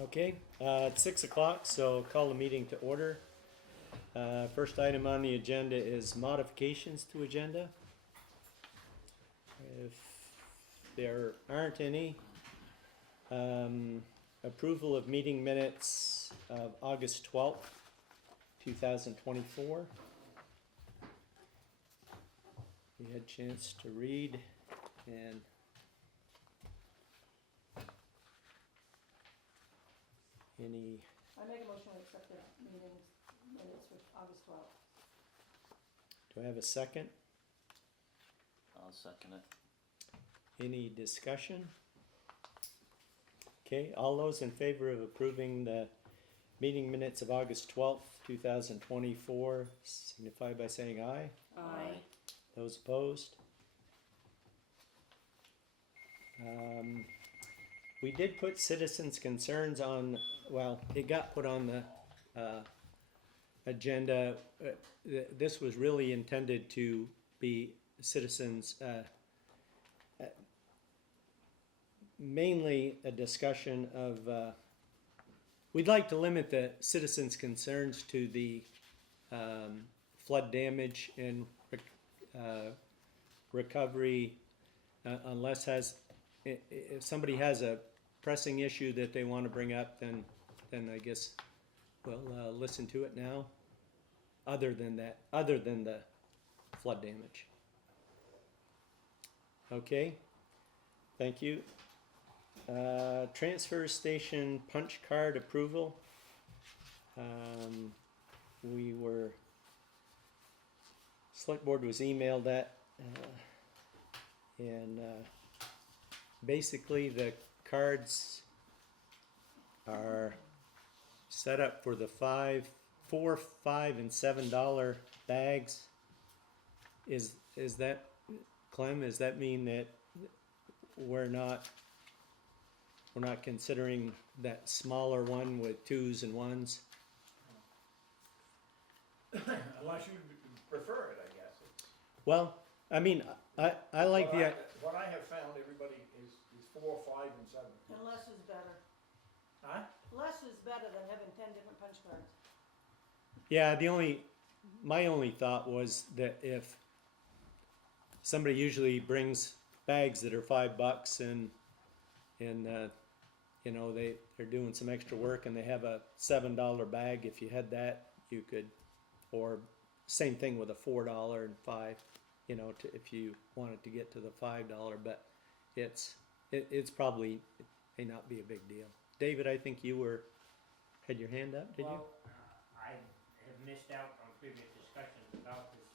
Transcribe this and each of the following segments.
Okay, it's 6 o'clock, so call the meeting to order. First item on the agenda is modifications to agenda. If there aren't any, approval of meeting minutes of August 12th, 2024. We had a chance to read and any, I make a motion to accept the meeting minutes for August 12th. do I have a second? I'll second it. Any discussion? Okay, all those in favor of approving the meeting minutes of August 12th, 2024, signify by saying aye. Aye. Those opposed? We did put citizens' concerns on, well, it got put on the agenda. This was really intended to be citizens, mainly a discussion of, we'd like to limit the citizens' concerns to the flood damage and recovery, unless if somebody has a pressing issue that they want to bring up, then I guess we'll listen to it now. Other than the flood damage. Okay, thank you. Transfer station punch card approval. Selectboard was emailed that, and basically the cards are set up for the $4, $5, and $7 bags. Is that, Clem? Does that mean that we're not considering that smaller one with 2s and 1s? Unless you prefer it, I guess. Well, I mean, I like the. What I have found, everybody is 4, 5, and 7. And less is better. Huh? Less is better than having 10 different punch cards. Yeah, my only thought was that if somebody usually brings bags that are $5 and you know, they're doing some extra work and they have a $7 bag, if you had that, you could, or same thing with a $4 and 5, you know, if you wanted to get to the $5, but it's probably, it may not be a big deal. David, I think you had your hand up, did you? Well, I have missed out on previous discussions about this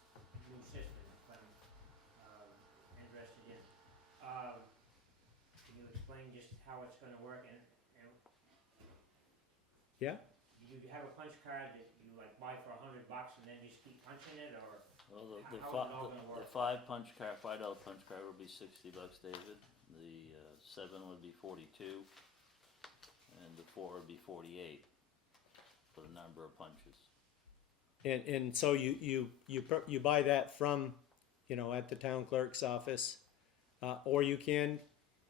new system, but I'm interested in. Can you explain just how it's gonna work and Yeah. you have a punch card that you like buy for $100 and then just keep punching it, or Well, how is it all gonna the work? $5 punch card would be $60, David. The 7 would be 42, and the 4 would be 48 for the number of punches. And so you buy that from, you know, at the town clerk's office, or you can,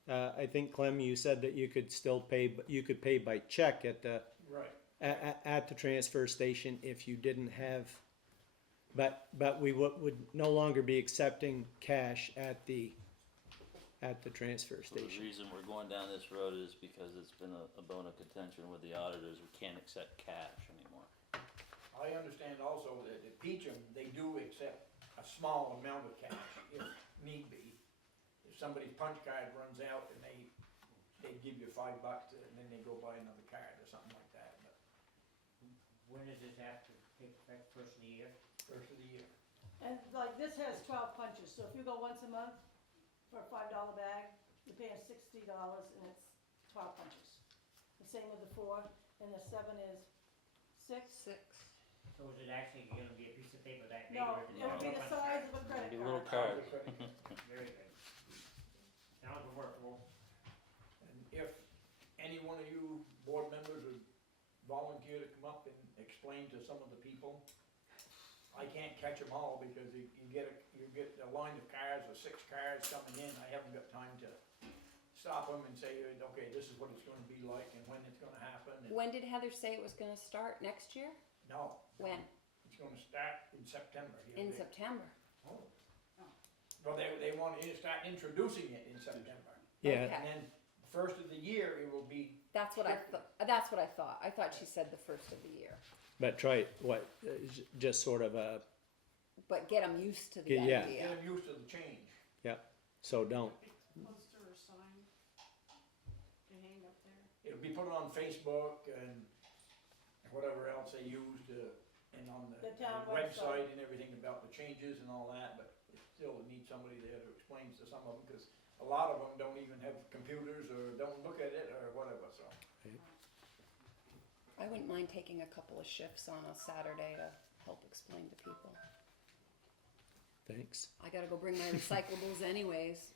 I think Clem, you said that you could still pay, you could pay by check at the Right. at the transfer station if you didn't have, but we would no longer be accepting cash at the transfer So the station. reason we're going down this road is because it's been a bone of contention with the auditors. We can't accept cash anymore. I understand also that at Peachum, they do accept a small amount of cash if need be. If somebody's punch card runs out and they give you $5 and then they go buy another card or something like that, but When does this have to take effect, first of the year? first of the year. And like this has 12 punches, so if you go once a month for a $5 bag, you're paying $60 and it's 12 punches. The same with the 4, and the 7 is 6. So is it actually gonna be a piece of paper that big, No, or is it it'll be the punch size card? of a credit Maybe a little card. card. Very good. Sounds workable. And if any one of you board members would volunteer to come up and explain to some of the people, I can't catch them all because you get a line of cars or 6 cars coming in. I haven't got time to stop them and say, okay, this is what it's gonna be like and when it's gonna happen. And When did Heather say it was gonna start? Next year? no, When? it's gonna start in September. In September. Well, they want to start introducing it in September. Yeah, Okay. And then first of the year, it will be, That's what I thought. That's what I thought. I thought she said the first of the year. but try, just sort of a, But get them used to the Yeah. idea. get them used to the change. so don't, Poster or sign to hang up there. It'll be put on Facebook and whatever else they use to, and on the The town website and everything about the changes and all that, but it still needs somebody there to explain to some of them, because a lot of them don't even have computers or don't look at it or whatever, so. I wouldn't mind taking a couple of shifts on a Saturday to help explain to people. thanks, I gotta go bring my recyclables anyways.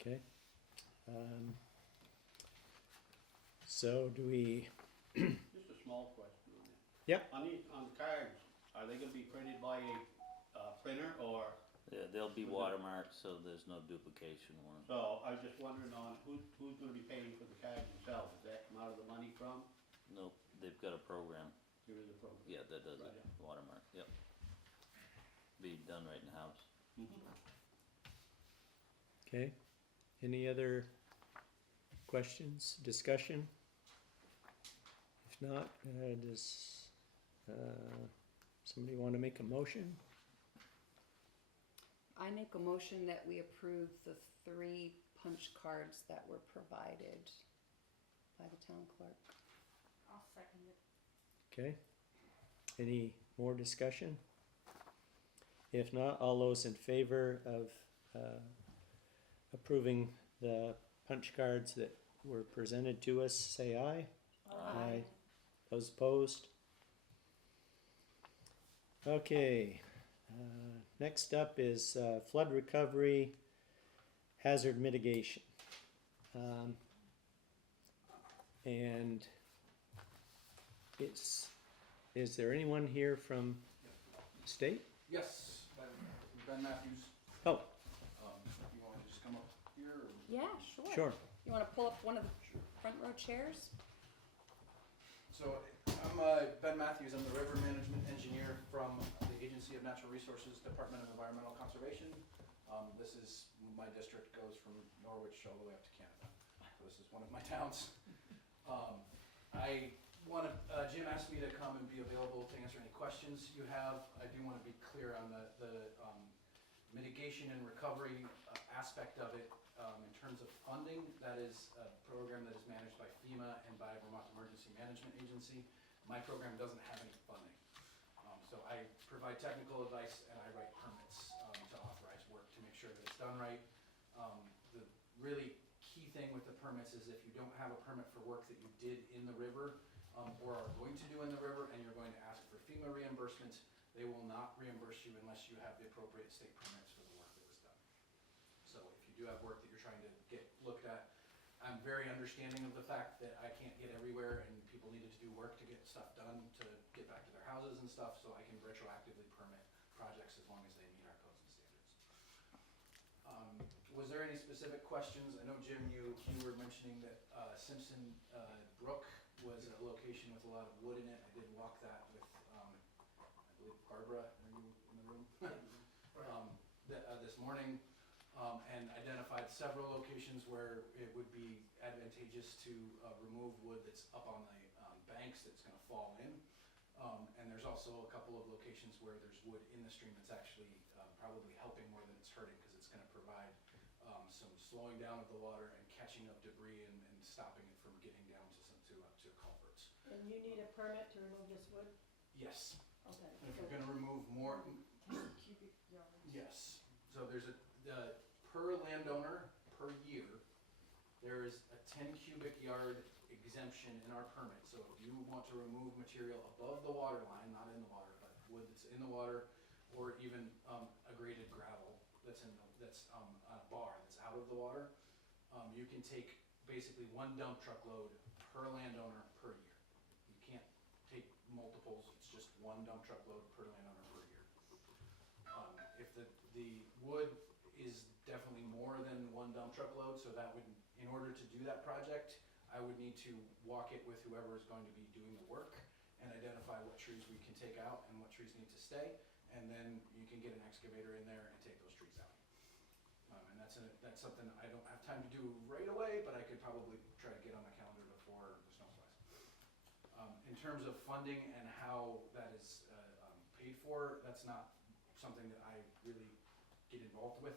okay. So do we, Just a small question on that. Yep. On the cards, are they gonna be printed by a printer or, Yeah, they'll be watermarked, so there's no duplication on them. so I was just wondering on who's gonna be paying for the cards themselves? Does that come out of the money from? Nope, they've got a program, There is a program. yeah, that does it, Right. watermark, yep. Be done right in house. okay, any other questions, discussion? If not, does, somebody wanna make a motion? I make a motion that we approve the 3 punch cards that were provided by the town clerk. I'll second it. Okay, any more discussion? If not, all those in favor of, approving the punch cards that were presented to us, say aye. Aye. Those opposed? Okay, next up is flood recovery, hazard mitigation. And is there anyone here from the state? Yes, Ben Matthews. Oh, You wanna just come up here or? Yeah, sure. sure, You wanna pull up one of the front row chairs? So, I'm Ben Matthews, I'm the river management engineer from the Agency of Natural Resources, Department of Environmental Conservation. This is, my district goes from Norwich all the way up to Canada, so this is one of my towns. Jim asked me to come and be available to answer any questions you have. I do wanna be clear on the mitigation and recovery aspect of it. In terms of funding, that is a program that is managed by FEMA and by Vermont Emergency Management Agency. My program doesn't have any funding. So I provide technical advice and I write permits to authorize work to make sure that it's done right. The really key thing with the permits is if you don't have a permit for work that you did in the river or are going to do in the river and you're going to ask for FEMA reimbursement, they will not reimburse you unless you have the appropriate state permits for the work that was done. So if you do have work that you're trying to get looked at, I'm very understanding of the fact that I can't get everywhere and people needed to do work to get stuff done to get back to their houses and stuff, so I can retroactively permit projects as long as they meet our codes and standards. Was there any specific questions? I know, Jim, you were mentioning that Simpson Brook was a location with a lot of wood in it. I did walk that with, I believe Barbara, are you in the room? This morning, and identified several locations where it would be advantageous to remove wood that's up on the banks that's gonna fall in. And there's also a couple of locations where there's wood in the stream that's actually probably helping more than it's hurting, because it's gonna provide some slowing down of the water and catching up debris and stopping it from getting down to culverts. And you need a permit to remove this wood? Yes, Okay. and if you're gonna remove more, Cubic yards. yes, so there's per landowner, per year, there is a 10 cubic yard exemption in our permit. So if you want to remove material above the water line, not in the water, but wood that's in the water, or even a graded gravel that's on a bar that's out of the water, you can take basically 1 dump truck load per landowner per year. You can't take multiples, it's just 1 dump truck load per landowner per year. If the wood is definitely more than 1 dump truck load, so that would In order to do that project, I would need to walk it with whoever is going to be doing the work and identify what trees we can take out and what trees need to stay, and then you can get an excavator in there and take those trees out. And that's something I don't have time to do right away, but I could probably try to get on my calendar before the snow flies. In terms of funding and how that is paid for, that's not something that I really get involved with.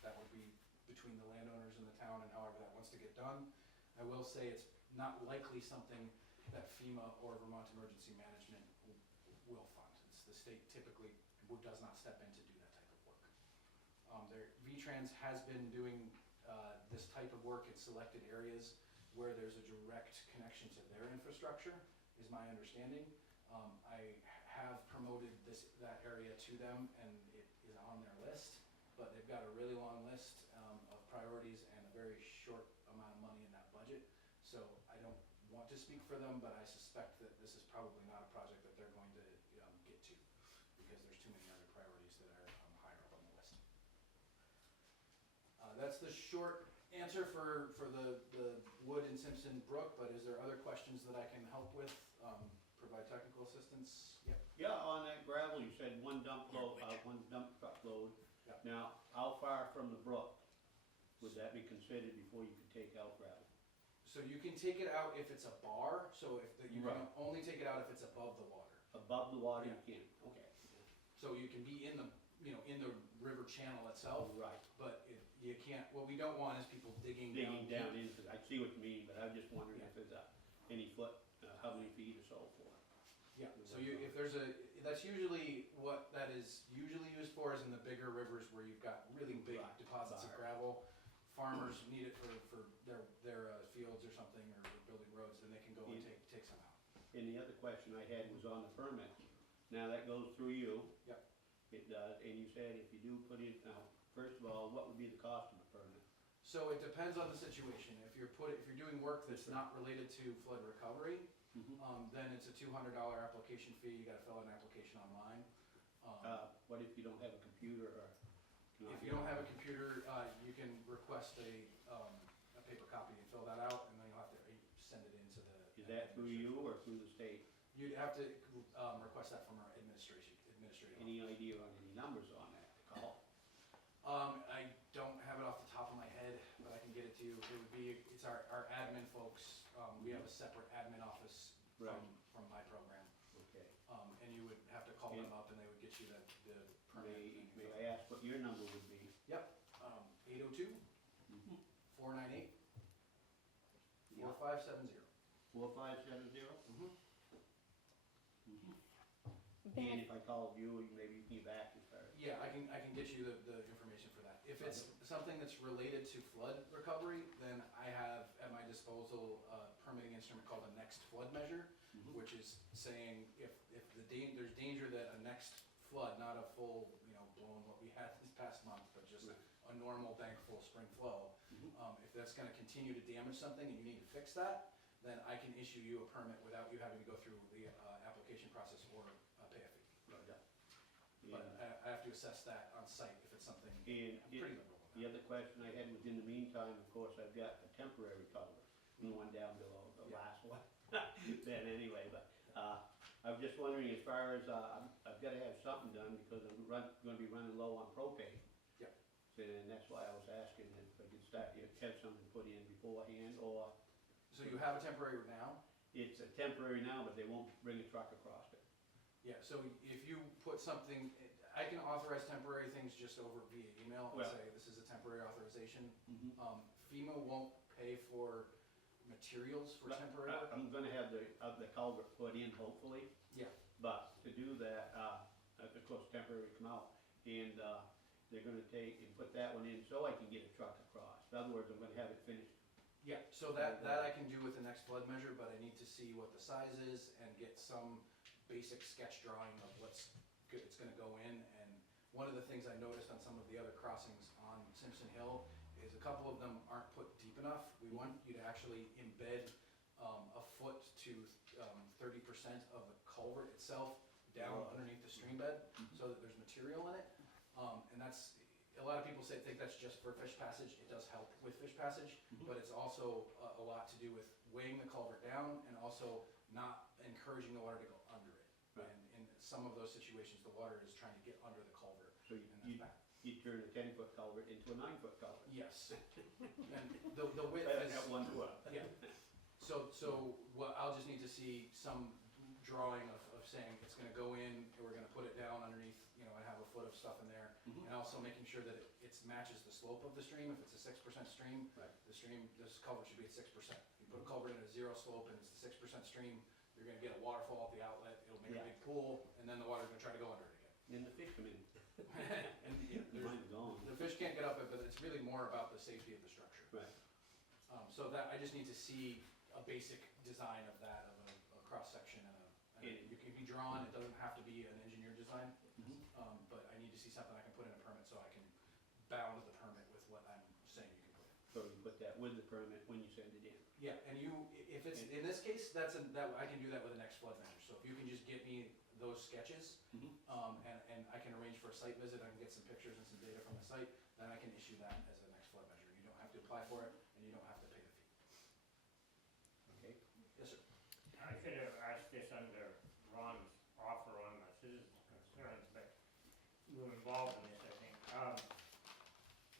That would be between the landowners and the town and however that wants to get done. I will say it's not likely something that FEMA or Vermont Emergency Management will fund. It's the state typically does not step in to do that type of work. VTrans has been doing this type of work in selected areas where there's a direct connection to their infrastructure, is my understanding. I have promoted that area to them, and it is on their list, but they've got a really long list of priorities and a very short amount of money in that budget. So I don't want to speak for them, but I suspect that this is probably not a project that they're going to get to, because there's too many other priorities that are higher up on the list. That's the short answer for the Wood and Simpson Brook, but is there other questions that I can help with? Provide technical assistance? Yep. Yeah, on that gravel, you said one dump truck load. Yep. Now, how far from the brook would that be considered before you could take out gravel? So you can take it out if it's a bar, so you can Right. only take it out if it's above the water. Above the water, you can, okay. So you can be in the river channel itself, Right. but you can't, what we don't want is people digging Digging down deep. into, I see what you mean, but I was just wondering if there's any foot, how many feet or so for. Yeah, so if there's that's usually what that is usually used for, is in the bigger rivers where you've got really big Right. deposits of gravel. Farmers need it for their fields or something, or building roads, then they can go and take some out. And the other question I had was on the permits. Now, that goes through you. Yep. It does, and you said if you do put in, now, first of all, what would be the cost of a permit? So it depends on the situation. If you're doing work that's not related to flood recovery, then it's a $200 application fee. You gotta fill out an application online. What if you don't have a computer or? If you don't have a computer, you can request a paper copy and fill that out, and then you'll have to send it into the. Is that through you or through the state? You'd have to request that from our administrative. Any idea on any numbers on that to call? I don't have it off the top of my head, but I can get it to you. It's our admin folks. We have a separate admin office Right. from my program. Okay. And you would have to call them up, and they would get you the permit. May I ask what your number would be? Yep, 802 498 4570. 4570? Mhm. And if I called you, maybe you can get back as far as. Yeah, I can get you the information for that. If it's something that's related to flood recovery, then I have at my disposal a permitting instrument called a next flood measure, which is saying if there's danger that a next flood, not a full, blown what we had this past month, but just a normal bankful spring flow, if that's gonna continue to damage something and you need to fix that, then I can issue you a permit without you having to go through the application process or pay a fee. But I have to assess that on site if it's something, And I'm pretty liberal with the that. other question I had was, in the meantime, of course, I've got a temporary culvert, the one down below, the Yeah. last one. Then anyway, but, I was just wondering, as far as, I've gotta have something done because I'm gonna be running low on propane. Yep. And that's why I was asking if I could have something put in beforehand, or So you have a temporary now? it's a temporary now, but they won't bring a truck across it. Yeah, so if you put something, I can authorize temporary things just over via email and Well- say, this is a temporary authorization. Mhm. FEMA won't pay for materials for temporary work. I'm gonna have the culvert put in, hopefully. Yeah. But to do that, of course, temporary come out, and, they're gonna take and put that one in so I can get a truck across. In other words, I'm gonna have it finished. Yeah, so that I can do with the next flood measure, but I need to see what the size is and get some basic sketch drawing of it's gonna go in. And one of the things I noticed on some of the other crossings on Simpson Hill is a couple of them aren't put deep enough. We want you to actually embed a foot to 30% of the culvert itself down underneath the stream bed, so that there's material in it. And that's a a lot of people think that's just for fish passage, it does help with fish passage, but it's also a lot to do with weighing the culvert down and also not encouraging the water to go under it. Right. And in some of those situations, the water is trying to get under the culvert, So and you, that's bad. you turn a 10-foot culvert into a 9-foot culvert. Yes, and the width Better is, have one foot. yeah. So what, I'll just need to see some drawing of saying it's gonna go in, and we're gonna put it down underneath, you know, and have a foot of stuff in there. Mhm. And also making sure that it matches the slope of the stream. If it's a 6% stream, Right. this culvert should be at 6%. If you put a culvert in a 0 slope and it's a 6% stream, you're gonna get a waterfall at the outlet, it'll make a Yeah. big pool, and then the water's gonna try to go under it again. Then the fish come in. And, yeah, Mine's gone. the fish can't get up it, but it's really more about the safety of the structure. Right. So that, I just need to see a basic design of that, of a cross-section and it can be drawn, it doesn't have to be an engineered design. But I need to see something I can put in a permit so I can bound the permit with what I'm saying you can put in. So you put that with the permit when you send it in. Yeah, and if it's, in this case, that, I can do that with the next flood measure, so if you can just get me those sketches, and I can arrange for a site visit, I can get some pictures and some data from the site, then I can issue that as a next flood measure. You don't have to apply for it, and you don't have to pay the fee. Okay. Yes, sir. I should have asked this under Ron's offer on the citizens' concerns, but you were involved in this, I think.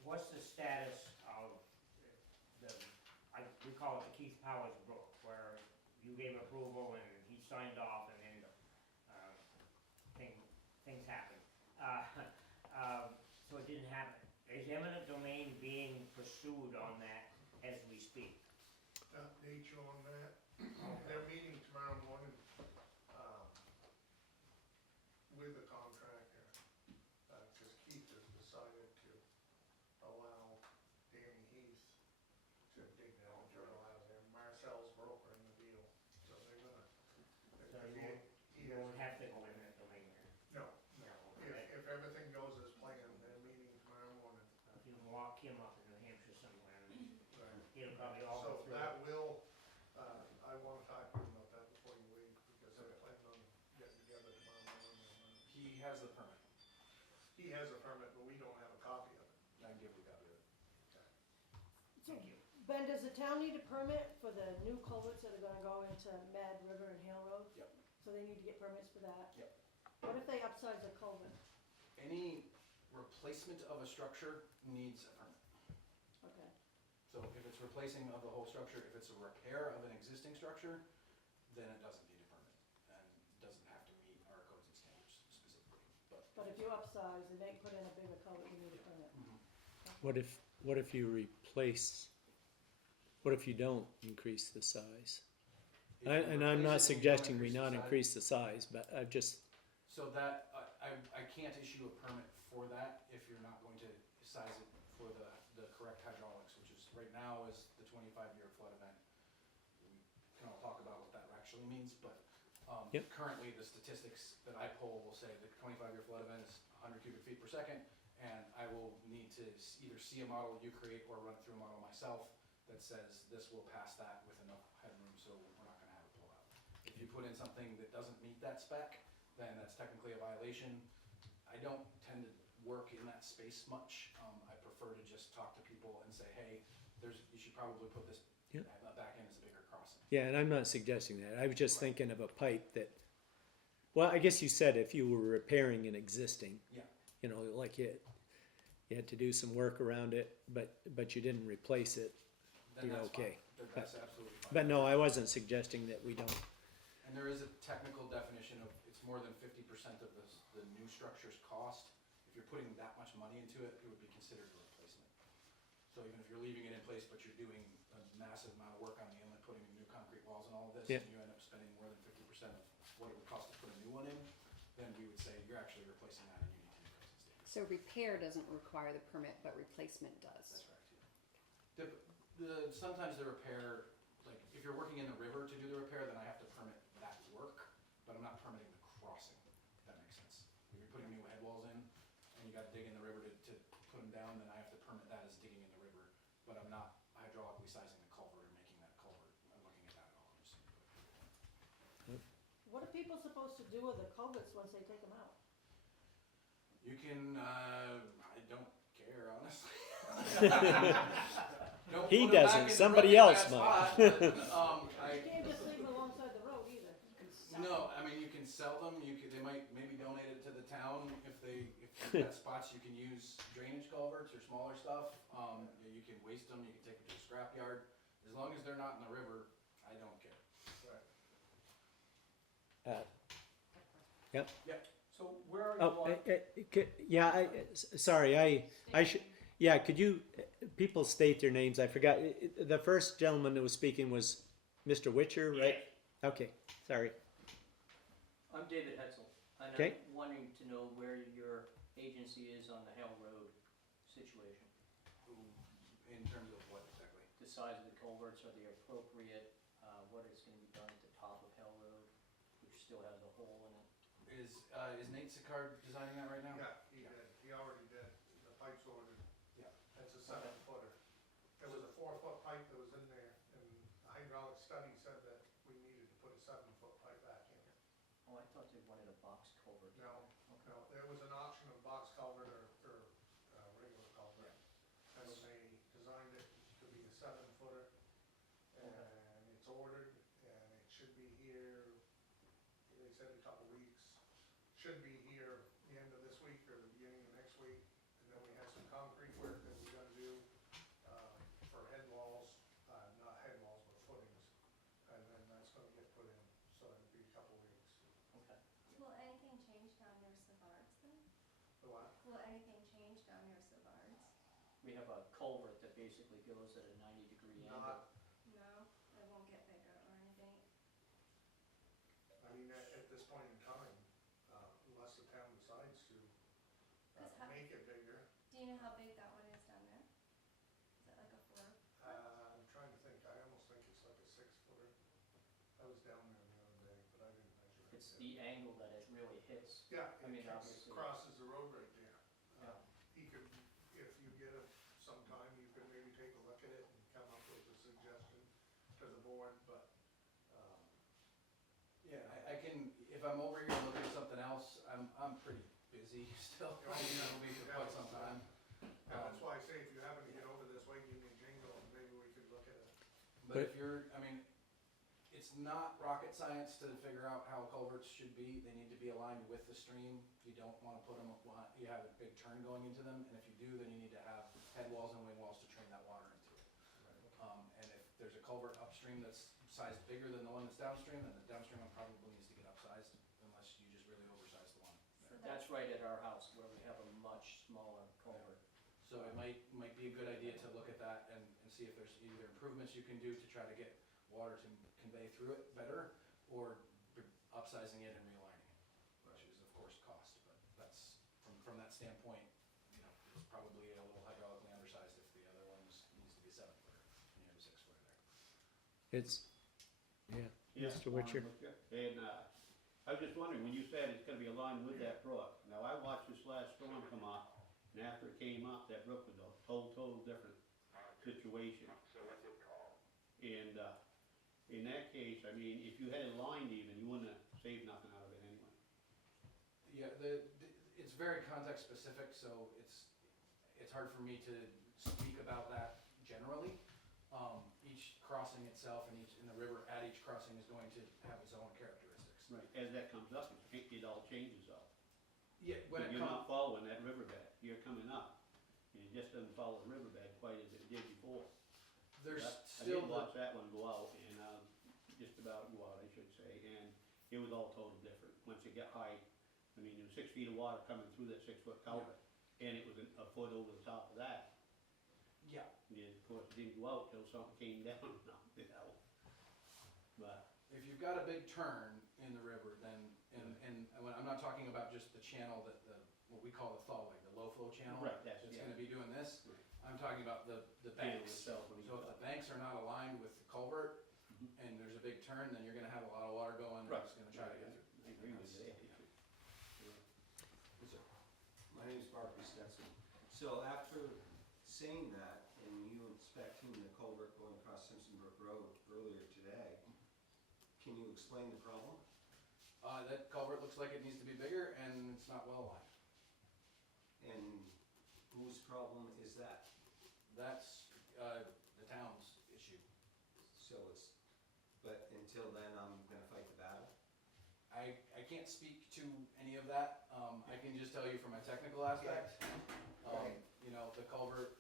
What's the status of we call it the Keith Powers Brook, where you gave approval and he signed off and then, things happened. So it didn't happen. Is eminent domain being pursued on that as we speak? Update you on that. They're meeting tomorrow morning, with the contractor. Cause Keith has decided to allow Danny Heath to dig down the drill out of there. Marcel's broker in the deal, so they're gonna. So you won't have to go eminent domain there. No, if everything goes as planned, they're meeting tomorrow morning. If you can walk him up in New Hampshire somewhere, Right. he'll probably all go So through. that will, I wanna talk to him about that before you leave, because they're planning on getting together tomorrow morning. He has the permit. He has a permit, but we don't have a copy of it. I can give you a copy of it. So, Ben, does the town need a permit for the new culverts that are gonna go into Mad River and Hale Road? Yep. So they need to get permits for that? Yep. What if they upsize a culvert? Any replacement of a structure needs a permit. Okay, So if it's replacing of the whole structure, if it's a repair of an existing structure, then it doesn't need a permit and doesn't have to meet our codes and standards specifically, but. but if you upsize and they put in a bigger culvert, you need a permit. What if you replace, what if you don't increase the size? If you And I'm not replace it and you don't suggesting we increase the not size- increase the size, but I've just, So that, I can't issue a permit for that if you're not going to size it for the correct hydraulics, which is, right now is the 25-year flood event. We can all talk about what that actually means, but Yep. currently the statistics that I pull will say the 25-year flood event is 100 cubic feet per second, and I will need to either see a model you create or run through a model myself that says this will pass that with enough headroom, so we're not gonna have it pull out. If you put in something that doesn't meet that spec, then that's technically a violation. I don't tend to work in that space much. I prefer to just talk to people and say, hey, you should probably put this Yeah. back in as a bigger crossing. yeah, and I'm not suggesting that. I was just thinking of a pipe that, well, I guess you said if you were repairing an existing, Yeah, you know, like you had to do some work around it, but you didn't replace it, then you're that's fine. okay. That's absolutely fine. But no, I wasn't suggesting that we don't. And there is a technical definition of, it's more than 50% of the new structure's cost. If you're putting that much money into it, it would be considered a replacement. So even if you're leaving it in place, but you're doing a massive amount of work on the inlet, putting in new concrete walls and all of this, Yeah. and you end up spending more than 50% of what it would cost to put a new one in, then we would say you're actually replacing that and you need to meet codes and standards. So repair doesn't require the permit, but replacement does. That's correct, yeah. Sometimes the repair, like, if you're working in the river to do the repair, then I have to permit that work, but I'm not permitting the crossing, if that makes sense. If you're putting new head walls in, and you gotta dig in the river to put them down, then I have to permit that as digging in the river, but I'm not hydraulically sizing the culvert or making that culvert, I'm looking at that at all, I'm just. What are people supposed to do with the culverts once they take them out? You can, I don't care, honestly. Don't He put 'em back doesn't, in the somebody really else bad might. spot, but, You can't just leave them alongside the road either. You can sell no, them. I mean, you can sell them, they might maybe donate it to the town if you've got spots you can use drainage culverts or smaller stuff. You can waste them, you can take them to a scrapyard, as long as they're not in the river, I don't care. Yep. So where are you Oh, on? yeah, sorry, I should, yeah, could you, people state their names, I forgot. The first gentleman that was speaking was Mr. Witcher, right? Okay, sorry. I'm David Hetzel, and Okay. I'm wanting to know where your agency is on the Hale Road situation. In terms of what exactly? The size of the culverts, are they appropriate, what is gonna be done at the top of Hale Road, which still has a hole in it? Is Nate Sicard designing that right now? Yeah, he did, he already did, the pipe's ordered. Yeah. It's a 7-footer. It was a 4-foot pipe that was in there, and the hydraulic study said that we needed to put a 7-foot pipe back in. Oh, I thought they wanted a box culvert. No, no, there was an option of box culvert or regular culvert. And they designed it to be a 7-footer, and it's ordered, and it should be here, they said a couple weeks. Should be here the end of this week or the beginning of next week. And then we have some concrete work that we gotta do, for head walls, not head walls, but footings. And then that's gonna get put in, so it'll be a couple weeks. Okay. Will anything change down near Savards then? The what? Will anything change down near Savards? We have a culvert that basically goes at a 90-degree angle. Not, No, it won't get bigger or anything. I mean, at this point in time, unless the town decides to, 'Cause how- make it bigger. Do you know how big that one is down there? Is it like a 4? I'm trying to think, I almost think it's like a 6-footer. I was down there the other day, but I didn't measure it. It's the angle that it really hits. Yeah, I mean, it obviously- crosses the road right there. Yeah. He could, if you get it sometime, you could maybe take a look at it and come up with a suggestion to the board, but, Yeah, I can, if I'm over here looking at something else, I'm pretty busy still, Oh, you yeah. know, maybe for quite some time. yeah, that's why I say if you happen to get over this way, give me a jingle and maybe we could look at it. But if you're, I mean, it's not rocket science to figure out how culverts should be, they need to be aligned with the stream. You don't wanna put them, you have a big turn going into them, and if you do, then you need to have head walls and wing walls to train that water into it. And if there's a culvert upstream that's sized bigger than the one that's downstream, then the downstream one probably needs to get upsized, unless you just really oversize the one. So That's right at our house where we have a much smaller culvert. So it might be a good idea to look at that and see if there's either improvements you can do to try to get water to convey through it better, or upsizing it and realigning it, which is of course cost, but that's, from that standpoint, you know, it's probably a little hydraulically undersized if the other one needs to be a 7-footer, and you have a 6-footer there. It's, yeah, Yeah, Mr. Witcher. And, I was just wondering, when you said it's gonna be aligned with that brook, now I watched this last storm come up, and after it came up, that brook was a total different situation. And, in that case, I mean, if you had it lined even, you wouldn't have saved nothing out of it anyway. Yeah, it's very context specific, so it's hard for me to speak about that generally. Each crossing itself and the river at each crossing is going to have its own characteristics. Right. As that comes up, it all changes though. Yeah, when But it you're comes, not following that riverbed, you're coming up, and it just doesn't follow the riverbed quite as it did before. there's I still did the, watch that one go out, and, just about go out, I should say, and it was all totally different. Once it got high, I mean, there was 6 feet of water coming through that 6-foot culvert, and it was a foot over the top of that. yeah, And of course, it didn't go out till something came down and knocked it out. But, if you've got a big turn in the river, then, and when, I'm not talking about just the channel that what we call the thaw leg, the low flow channel. Right, that's- That's yeah. gonna be doing this. Right. I'm talking about the channel banks. itself, when you So if the banks are not aligned with the culvert, Mhm. and there's a big turn, then you're gonna have a lot of water going, and Right. it's gonna try to get through. I agree with that. My name is Mark Stetson. So after saying that, and you inspecting the culvert going across Simpson Brook Road earlier today, can you explain the problem? That culvert looks like it needs to be bigger, and it's not well aligned. And Whose problem is that? That's, the town's issue. So it's, but until then, I'm gonna fight the battle? I can't speak to any of that, I can just tell you from a technical aspect. Right. You know, the culvert,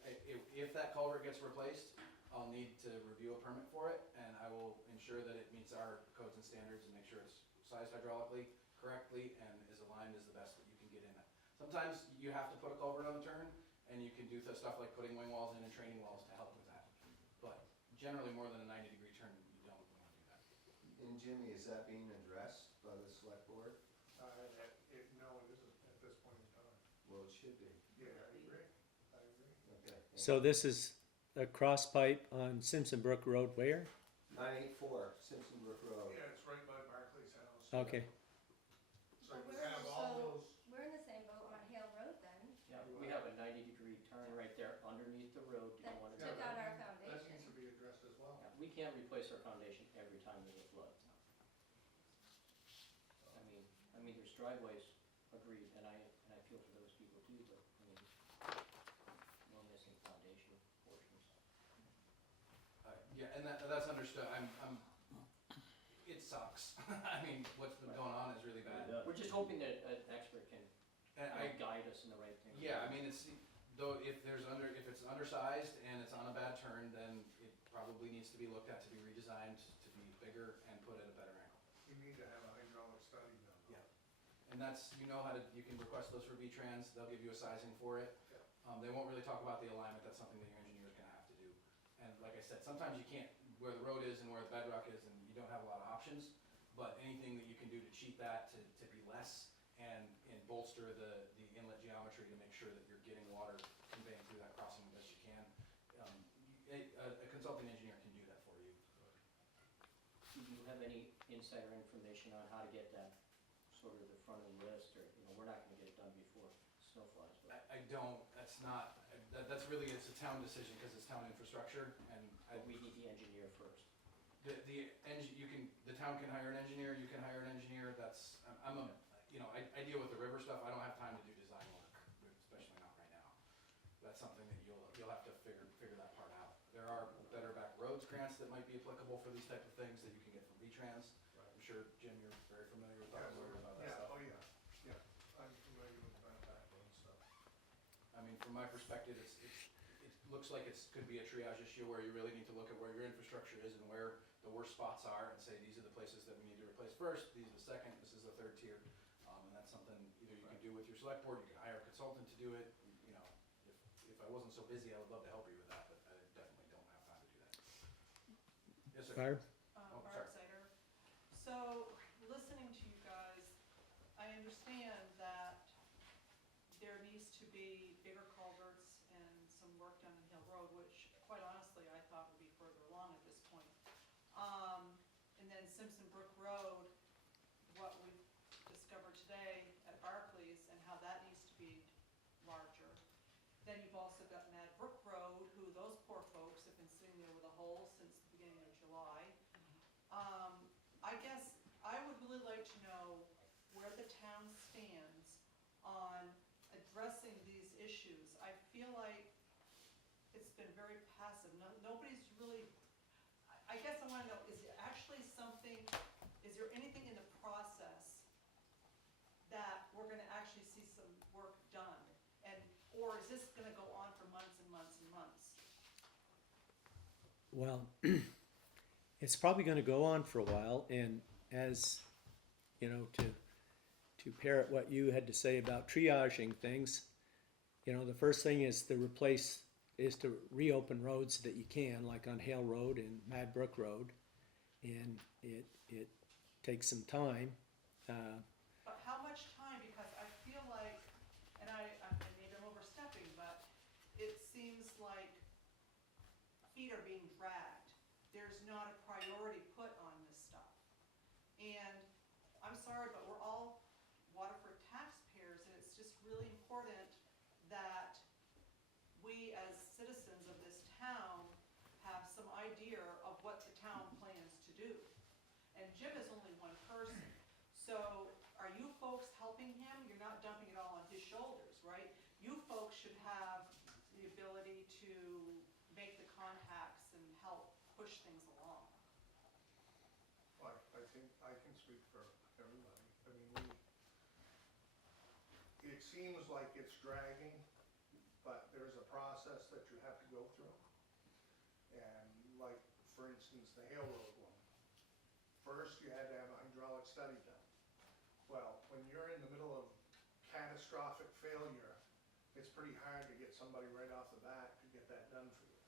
if that culvert gets replaced, I'll need to review a permit for it, and I will ensure that it meets our codes and standards and make sure it's sized hydraulically correctly and is aligned as the best that you can get in it. Sometimes you have to put a culvert on the turn, and you can do stuff like putting wing walls in and training walls to help with that. But generally, more than a 90-degree turn, you don't want to do that. And Jimmy, is that being addressed by the select board? No, it isn't at this point in time. Well, it should be. Yeah, I agree. I agree. Okay. So this is a cross pipe on Simpson Brook Road where? 984 Simpson Brook Road. Yeah, it's right by Barclay's house. Okay, So you We're have all so- those, We're in the same boat on Hale Road then, Yeah, we have a 90-degree turn right there underneath the road to that go under. took out our that foundation. needs to be addressed as well. Yeah, we can't replace our foundation every time there's a flood. I mean, there's driveways, agreed, and I feel for those people too, but, I mean, we're missing foundation portions. Yeah, and that's understood, it sucks. I mean, what's been going on is really bad. We're just hoping that an expert can And guide us in the right thing. yeah, I mean, it's, though, if it's undersized and it's on a bad turn, then it probably needs to be looked at to be redesigned, to be bigger and put at a better angle. You need to have a hydraulic study done. Yeah. And that's, you know how to, you can request those for V-Trans, they'll give you a sizing for it. They won't really talk about the alignment, that's something that your engineer's gonna have to do. And like I said, sometimes you can't, where the road is and where the bedrock is, and you don't have a lot of options, but anything that you can do to cheat that, to be less, and bolster the inlet geometry to make sure that you're getting water conveying through that crossing the best you can. A consulting engineer can do that for you. Do you have any insight or information on how to get that sort of the front of the list, or, you know, we're not gonna get it done before snow flies, but. I don't, that's not, that's really, it's a town decision, cause it's town infrastructure, and But we need the engineer first. the town can hire an engineer, you can hire an engineer, that's, you know, I deal with the river stuff, I don't have time to do design work, especially not right now. That's something that you'll have to figure that part out. There are Better Back Roads grants that might be applicable for these type of things that you can get from V-Trans. I'm sure, Jim, you're very familiar with talking about that Yeah, stuff. oh, yeah, I'm familiar with the backbone stuff. I mean, from my perspective, it looks like could be a triage issue where you really need to look at where your infrastructure is and where the worst spots are and say, these are the places that we need to replace first, these are the second, this is the third tier. And that's something either you can do with your select board, you can hire a consultant to do it. You know, if I wasn't so busy, I would love to help you with that, but I definitely don't have time to do that. Yes, sir. Barb? Oh, Barb sorry. Sider. So, listening to you guys, I understand that there needs to be bigger culverts and some work done on Hill Road, which quite honestly, I thought would be further along at this point. And then Simpson Brook Road, what we've discovered today at Barclays and how that needs to be larger. Then you've also got Mad Brook Road, who those poor folks have been sitting there with a hole since the beginning of July. I guess I would really like to know where the town stands on addressing these issues. I feel like it's been very passive. Nobody's really, I guess I wanna know, is it actually something, is there anything in the process that we're gonna actually see some work done? Or is this gonna go on for months and months and months? Well, it's probably gonna go on for a while, and as, you know, to parrot what you had to say about triaging things, you know, the first thing is to reopen roads that you can, like on Hale Road and Mad Brook Road, and it takes some time. But how much time? Because I feel like, and maybe I'm overstepping, but it seems like feet are being dragged. There's not a priority put on this stuff. And I'm sorry, but we're all Waterford taxpayers, and it's just really important that we as citizens of this town have some idea of what the town plans to do. And Jim is only one person. So are you folks helping him? You're not dumping it all on his shoulders, right? You folks should have seems like it's dragging, but there's a process that you have to go through. And like, for instance, the Hale Road one. First, you had to have a hydraulic study done. Well, when you're in the middle of catastrophic failure, it's pretty hard to get somebody right off the bat to get that done for you.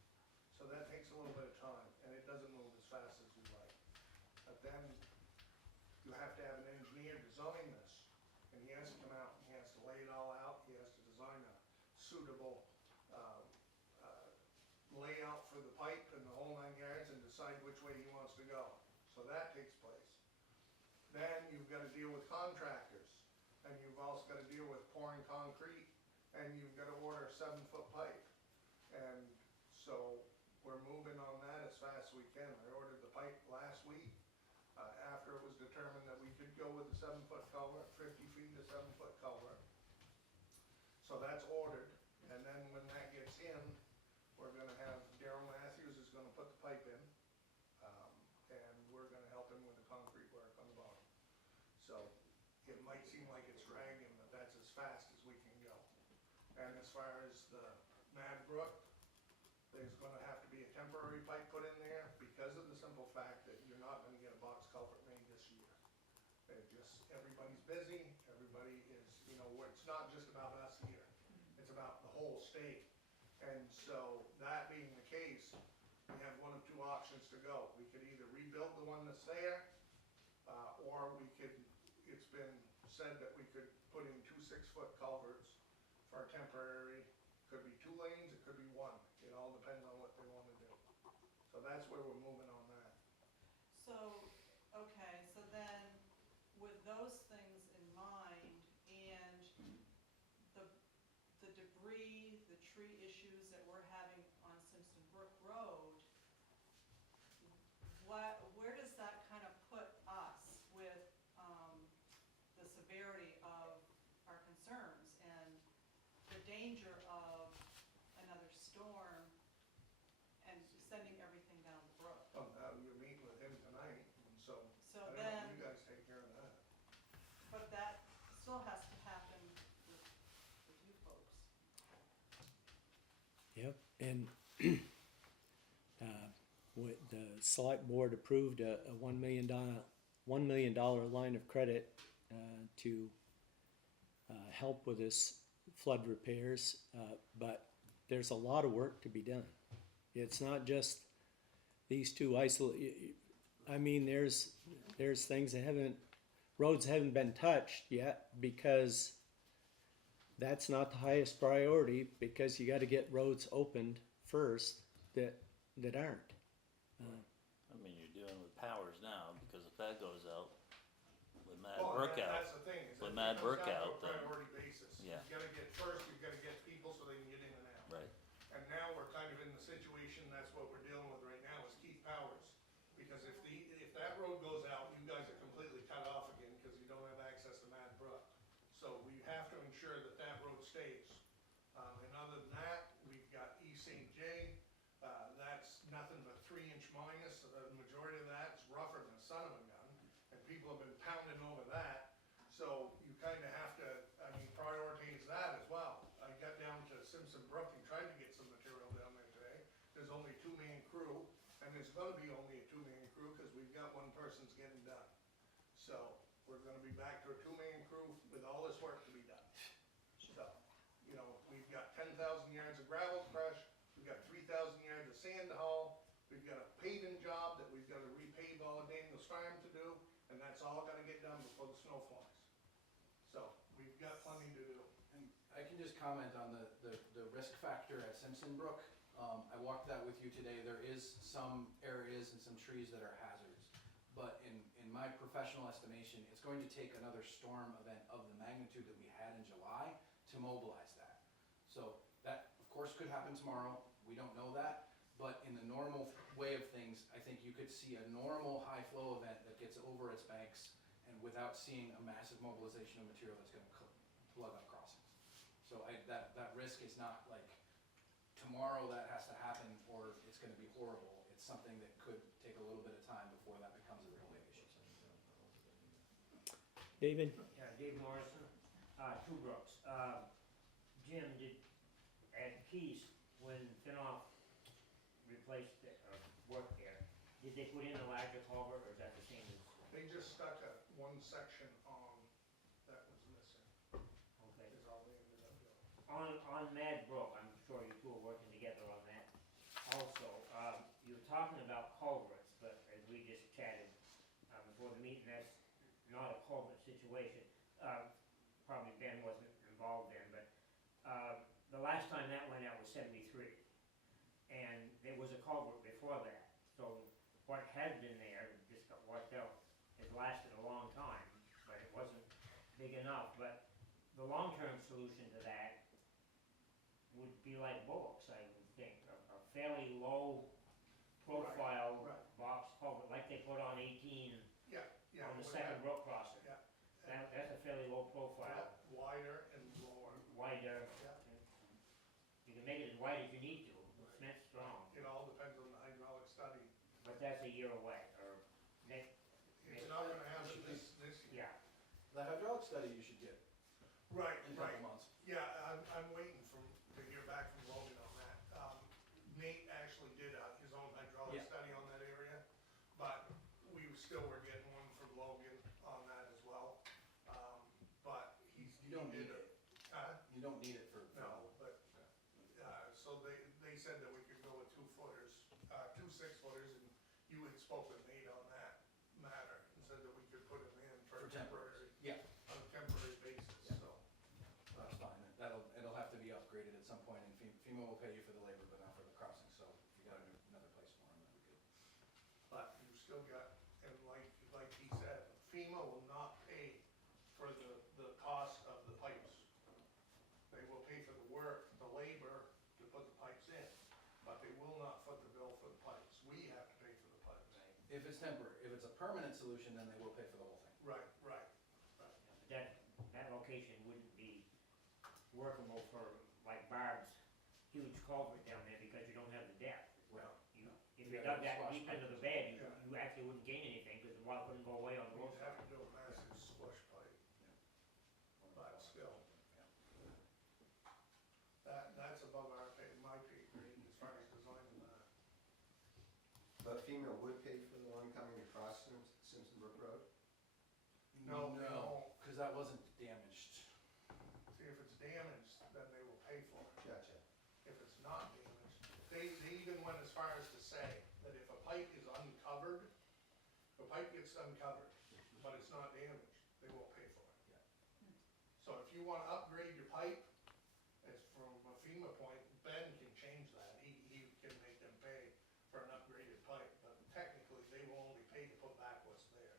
So that takes a little bit of time, and it doesn't move as fast as you'd like. But then, you have to have an engineer design this, and he has to come out, and he has to lay it all out, he has to design a suitable, layout for the pipe and the whole 9 yards, and decide which way he wants to go. So that takes place. Then you've gotta deal with contractors, and you've also gotta deal with pouring concrete, and you've gotta order a 7-foot pipe. And so, we're moving on that as fast as we can. I ordered the pipe last week, after it was determined that we could go with the 7-foot culvert, 50 feet of 7-foot culvert. So that's ordered, and then when that gets in, we're gonna have, Daryl Matthews is gonna put the pipe in, and we're gonna help him with the concrete work on the bottom. So, it might seem like it's dragging, but that's as fast as we can go. And as far as the Mad Brook, there's gonna have to be a temporary pipe put in there because of the simple fact that you're not gonna get a box culvert made this year. Everybody's busy, everybody is, it's not just about us here, it's about the whole state. And so, that being the case, we have one of two options to go. We could either rebuild the one that's there, or we could, it's been said that we could put in 2 6-foot culverts for a temporary, could be 2 lanes, it could be 1. It all depends on what they wanna do. So that's where we're moving on that. So, okay, so then with those things in mind and the debris, the tree issues that we're having on Simpson Brook Road, where does that kind of put us with, the severity of our concerns and the danger of another storm and sending everything down the brook? Well, now you're meeting with him tonight, and so, So I don't know, then, you guys take care of that. but that still has to happen with you folks. Yep, and with the select board approved a $1 million line of credit to help with this flood repairs, but there's a lot of work to be done. It's not just these two I mean, there's things that roads haven't been touched yet because that's not the highest priority, because you gotta get roads opened first that aren't. I mean, you're dealing with Powers now, because if that goes out, with Mad Well, Brook out, that's the thing, is with that Mad it Brook comes down out, to a then, priority basis. yeah. You gotta get, first, you've gotta get people so they can get in and out. right, And now we're kind of in the situation, that's what we're dealing with right now, is Keith Powers. Because if that road goes out, you guys are completely cut off again, because you don't have access to Mad Brook. So we have to ensure that that road stays. And other than that, we've got East St. J, that's nothing but 3-inch minus, the majority of that's rougher than a son of a gun, and people have been pounding over that. So you kinda have to, prioritize that as well. I got down to Simpson Brook and tried to get some material down there today. There's only a 2-man crew, and there's gonna be only a 2-man crew, cause we've got one person's getting done. So, we're gonna be back to a 2-man crew with all this work to be done. So, we've got 10,000 yards of gravel crush, we've got 3,000 yards of sand to haul, we've got a paving job that we've gotta repave all of Daniel's Farm to do, and that's all gotta get done before the snow flies. So, we've got plenty to do. And I can just comment on the risk factor at Simpson Brook. I walked that with you today. There is some areas and some trees that are hazards. But in my professional estimation, it's going to take another storm event of the magnitude that we had in July to mobilize that. So that, of course, could happen tomorrow. We don't know that. But in the normal way of things, I think you could see a normal high flow event that gets over its banks and without seeing a massive mobilization of material that's gonna plug up crossings. So that risk is not like tomorrow that has to happen or it's gonna be horrible. It's something that could take a little bit of time before that becomes a real big issue. David? Yeah, Dave Morrison. Two Brooks. Jim, at Keys, when Finoff replaced, work there, did they put in a larger culvert, or is that the same as? They just stuck one section on that was missing, Okay. is all they ended up doing. On Mad Brook, I'm sure you two are working together on that. Also, you're talking about culverts, but as we just chatted, before the meeting, that's not a culvert situation. Probably Ben wasn't involved in, but, the last time that went out was 73. And there was a culvert before that, so what had been there, just got washed out, has lasted a long time, but it wasn't big enough. But the long-term solution to that would be like Bullocks, I would think, a fairly low profile Right. box culvert, like they put on 18 Yeah, yeah. on the with second that- brook crossing. Yeah. That's a fairly low profile, Wider and lower. wider. Yeah. You can make it as wide as you need to, it's not strong, It all depends on the hydraulic study. but that's a year away, or next, It's not gonna happen this year. yeah. The hydraulic study you should get Right, in a right. couple months. Yeah, I'm waiting to hear back from Logan on that. Nate actually did his own hydraulic Yeah. study on that area, but we still were getting one from Logan on that as well. But You don't he need did it. You don't need it for. No, but, so they said that we could go with 2-footers, 2 6-footers, and you had spoke with Nate on that matter, and said that we could put them in for For temporary. temporary, Yeah, on a temporary basis, Yeah. so. that's fine. It'll have to be upgraded at some point, and FEMA will pay you for the labor, but not for the crossing, so if you got another place for them, that'd be good. But you still got, and like he said, FEMA will not pay for the cost of the pipes. They will pay for the work, the labor to put the pipes in, but they will not foot the bill for the pipes. We have to pay for the pipes. If it's temporary, if it's a permanent solution, then they will pay for the whole thing. Right, right. That location wouldn't be workable for, like Barb's huge culvert down there, because you don't have the depth. Well, If you dug that Squash deep into the pipe. bed, Yeah. you actually wouldn't gain anything, because the water wouldn't go away on the road we'd side. have to do a massive slush pipe. But still. That's above my pay grade as far as designing that. But FEMA would pay for the one coming across Simpson Brook Road? No, they No, won't. because that wasn't damaged. See, if it's damaged, then they will pay for it. Gotcha. If it's not damaged, they even went as far as to say that if a pipe is uncovered, if a pipe gets uncovered, but it's not damaged, they won't pay for it. Yeah. So if you wanna upgrade your pipe, as from a FEMA point, Ben can change that, he can make them pay for an upgraded pipe, but technically, they will only pay to put back what's there.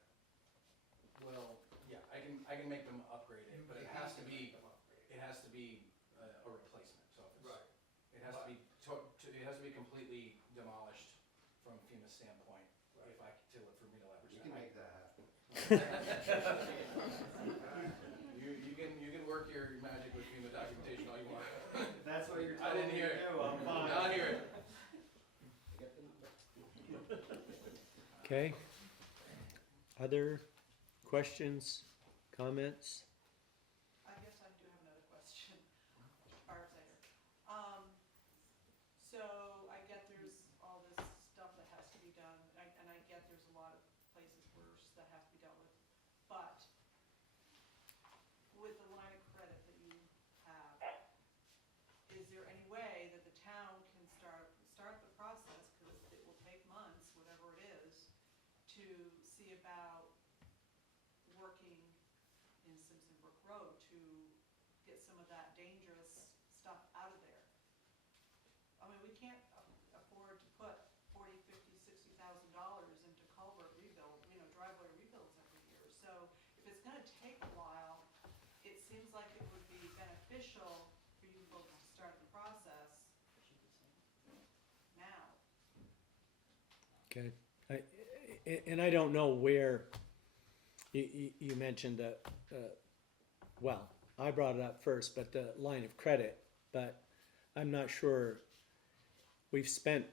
Well, yeah, I can make them upgrade it, but it has to be, Them upgraded. it has to be a replacement, so if it's. Right. It has to be completely demolished from FEMA's standpoint, Right. for me to leverage You that. can make that happen. You can work your magic with FEMA documentation all you want. If that's what you're I telling didn't me hear to it. do, I'm fine. Not hear it. Okay. Other questions, comments? I guess I do have another question. Barb Zager. So I get there's all this stuff that has to be done, and I get there's a lot of places worse that have to be dealt with. But with the line of credit that you have, is there any way that the town can start the process, because it will take months, whatever it is, to see about working in Simpson Brook Road to get some of that dangerous stuff out of there? I mean, we can't afford to put $40,000, $50,000, $60,000 into culvert rebuild, driveway rebuilds every year. So if it's gonna take a while, it seems like it would be beneficial for you folks to start the process now. Okay, and I don't know where, you mentioned that, well, I brought it up first, but the line of credit, but I'm not sure, we've spent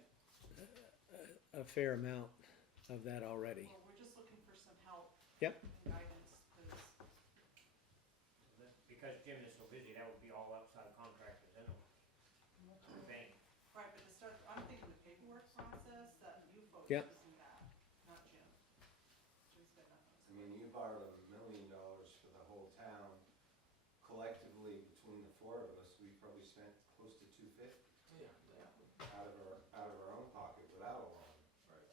a fair amount of that already. Well, we're just looking for some help Yep. and guidance, because because Jim is so busy, that would be all outside contractors anyway, I think. Right, but to start, I'm thinking the paperwork process, that you folks Yep. do that, not Jim. Jim's got nothing. I mean, you borrowed $1 million for the whole town. Collectively, between the four of us, we probably spent close to $250 Yeah. out of our own pocket without a loan. Right.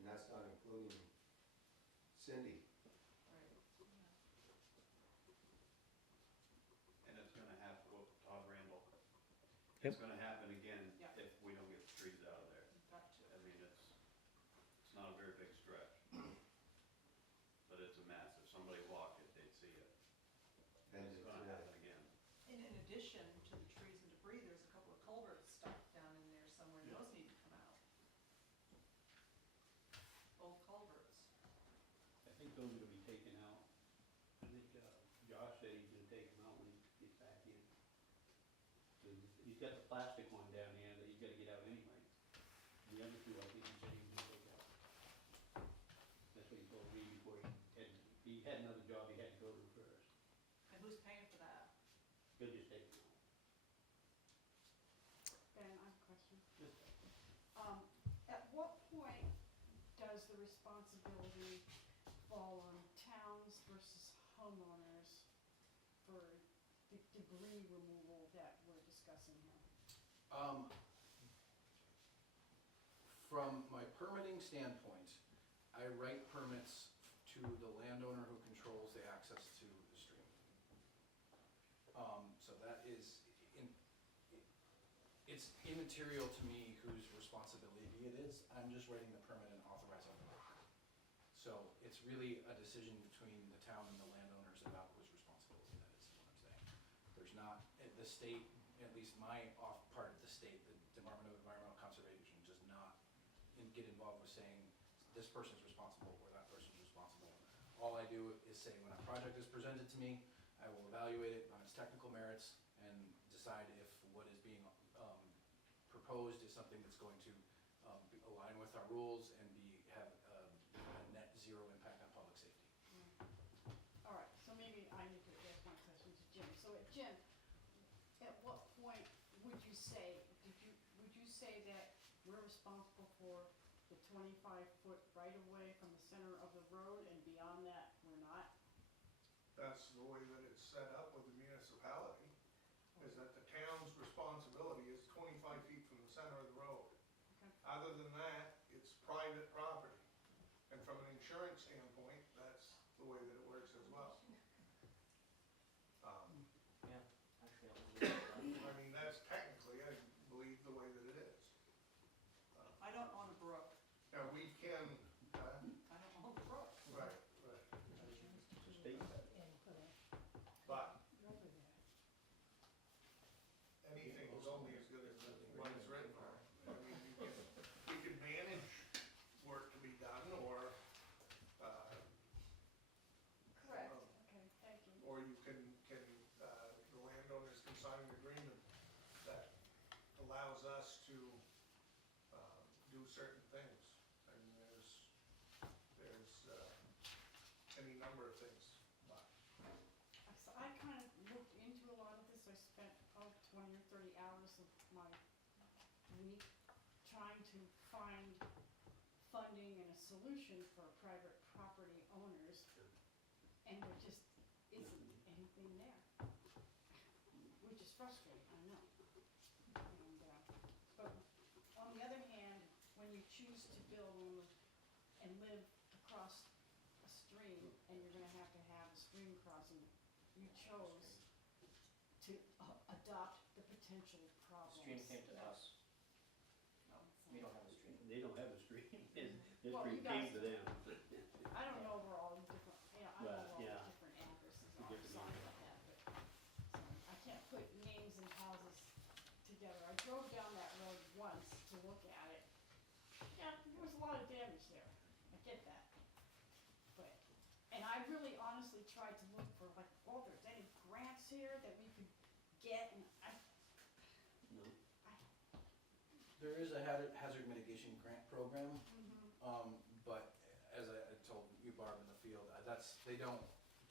And that's not including Cindy. Right. And it's gonna have, well, Todd Randall, Yep. it's gonna happen again Yeah. if we don't get the trees out of there. Got to. I mean, it's not a very big stretch. But it's a mess. If somebody walked it, they'd see it. And It's it's, gonna happen again. And in addition to the trees and debris, there's a couple of culverts stuck down in there somewhere, and those need to come out. Old culverts. I think those are gonna be taken out. I think, Josh said he's gonna take them out when he gets back in. 'Cause he's got the plastic one down there that you gotta get out anyway. The other two, I think he said he was gonna take out. That's what he told me before he had another job he had to go to first. And who's paying for that? He'll just take them out. Ben, I have a question. Just At what point does the responsibility fall on towns versus homeowners for the debris removal that we're discussing here? From my permitting standpoint, I write permits to the landowner who controls the access to the stream. So that is, it's immaterial to me whose responsibility it is, I'm just writing the permit and authorizing the work. So it's really a decision between the town and the landowners about whose responsibility that is, is what I'm saying. There's not, the state, at least my off part of the state, the Department of Environmental Conservation does not get involved with saying this person's responsible or that person's responsible. All I do is say when a project is presented to me, I will evaluate it on its technical merits and decide if what is being proposed is something that's going to align with our rules and have a net zero impact on public safety. All right, so maybe I need to ask my question to Jim. So Jim, at what point would you say that we're responsible for the 25-foot right-of-way from the center of the road, and beyond that, we're not? That's the way that it's set up with the municipality, is that the town's responsibility is 25 feet from the center of the road. Okay. Other than that, it's private property. And from an insurance standpoint, that's the way that it works as well. Yeah, actually, that was. I mean, that's technically, I believe, the way that it is. I don't own a brook. Now, we can, I don't own a brook. right, state that. but anything is only as good as what is written for. I mean, you can manage work to be done, or, Correct. Okay, thank you. or you can, the landowners can sign an agreement that allows us to, do certain things. I mean, there's, any number of things, but. So I kind of looked into a lot of this. I spent 20 or 30 hours of my week trying to find funding and a solution for private property owners, and there just isn't anything there, which is frustrating, I know. But on the other hand, when you choose to build and live across a stream, and you're gonna have a stream crossing, you chose to adopt the potential problems. Stream came to us, No, we don't have a stream. They don't have a stream. This Well, stream you came guys- to them. I don't know where all the different, I Well, know where all yeah. the different addresses The are, different sorry about that, but, I can't put names and houses together. I drove down that road once to look at it. Yeah, there was a lot of damage there, I get that. But, and I really honestly tried to look for like, oh, there's any grants here that we could get, and No. There is a hazard mitigation grant program, but as I told you, Barb, in the field, they don't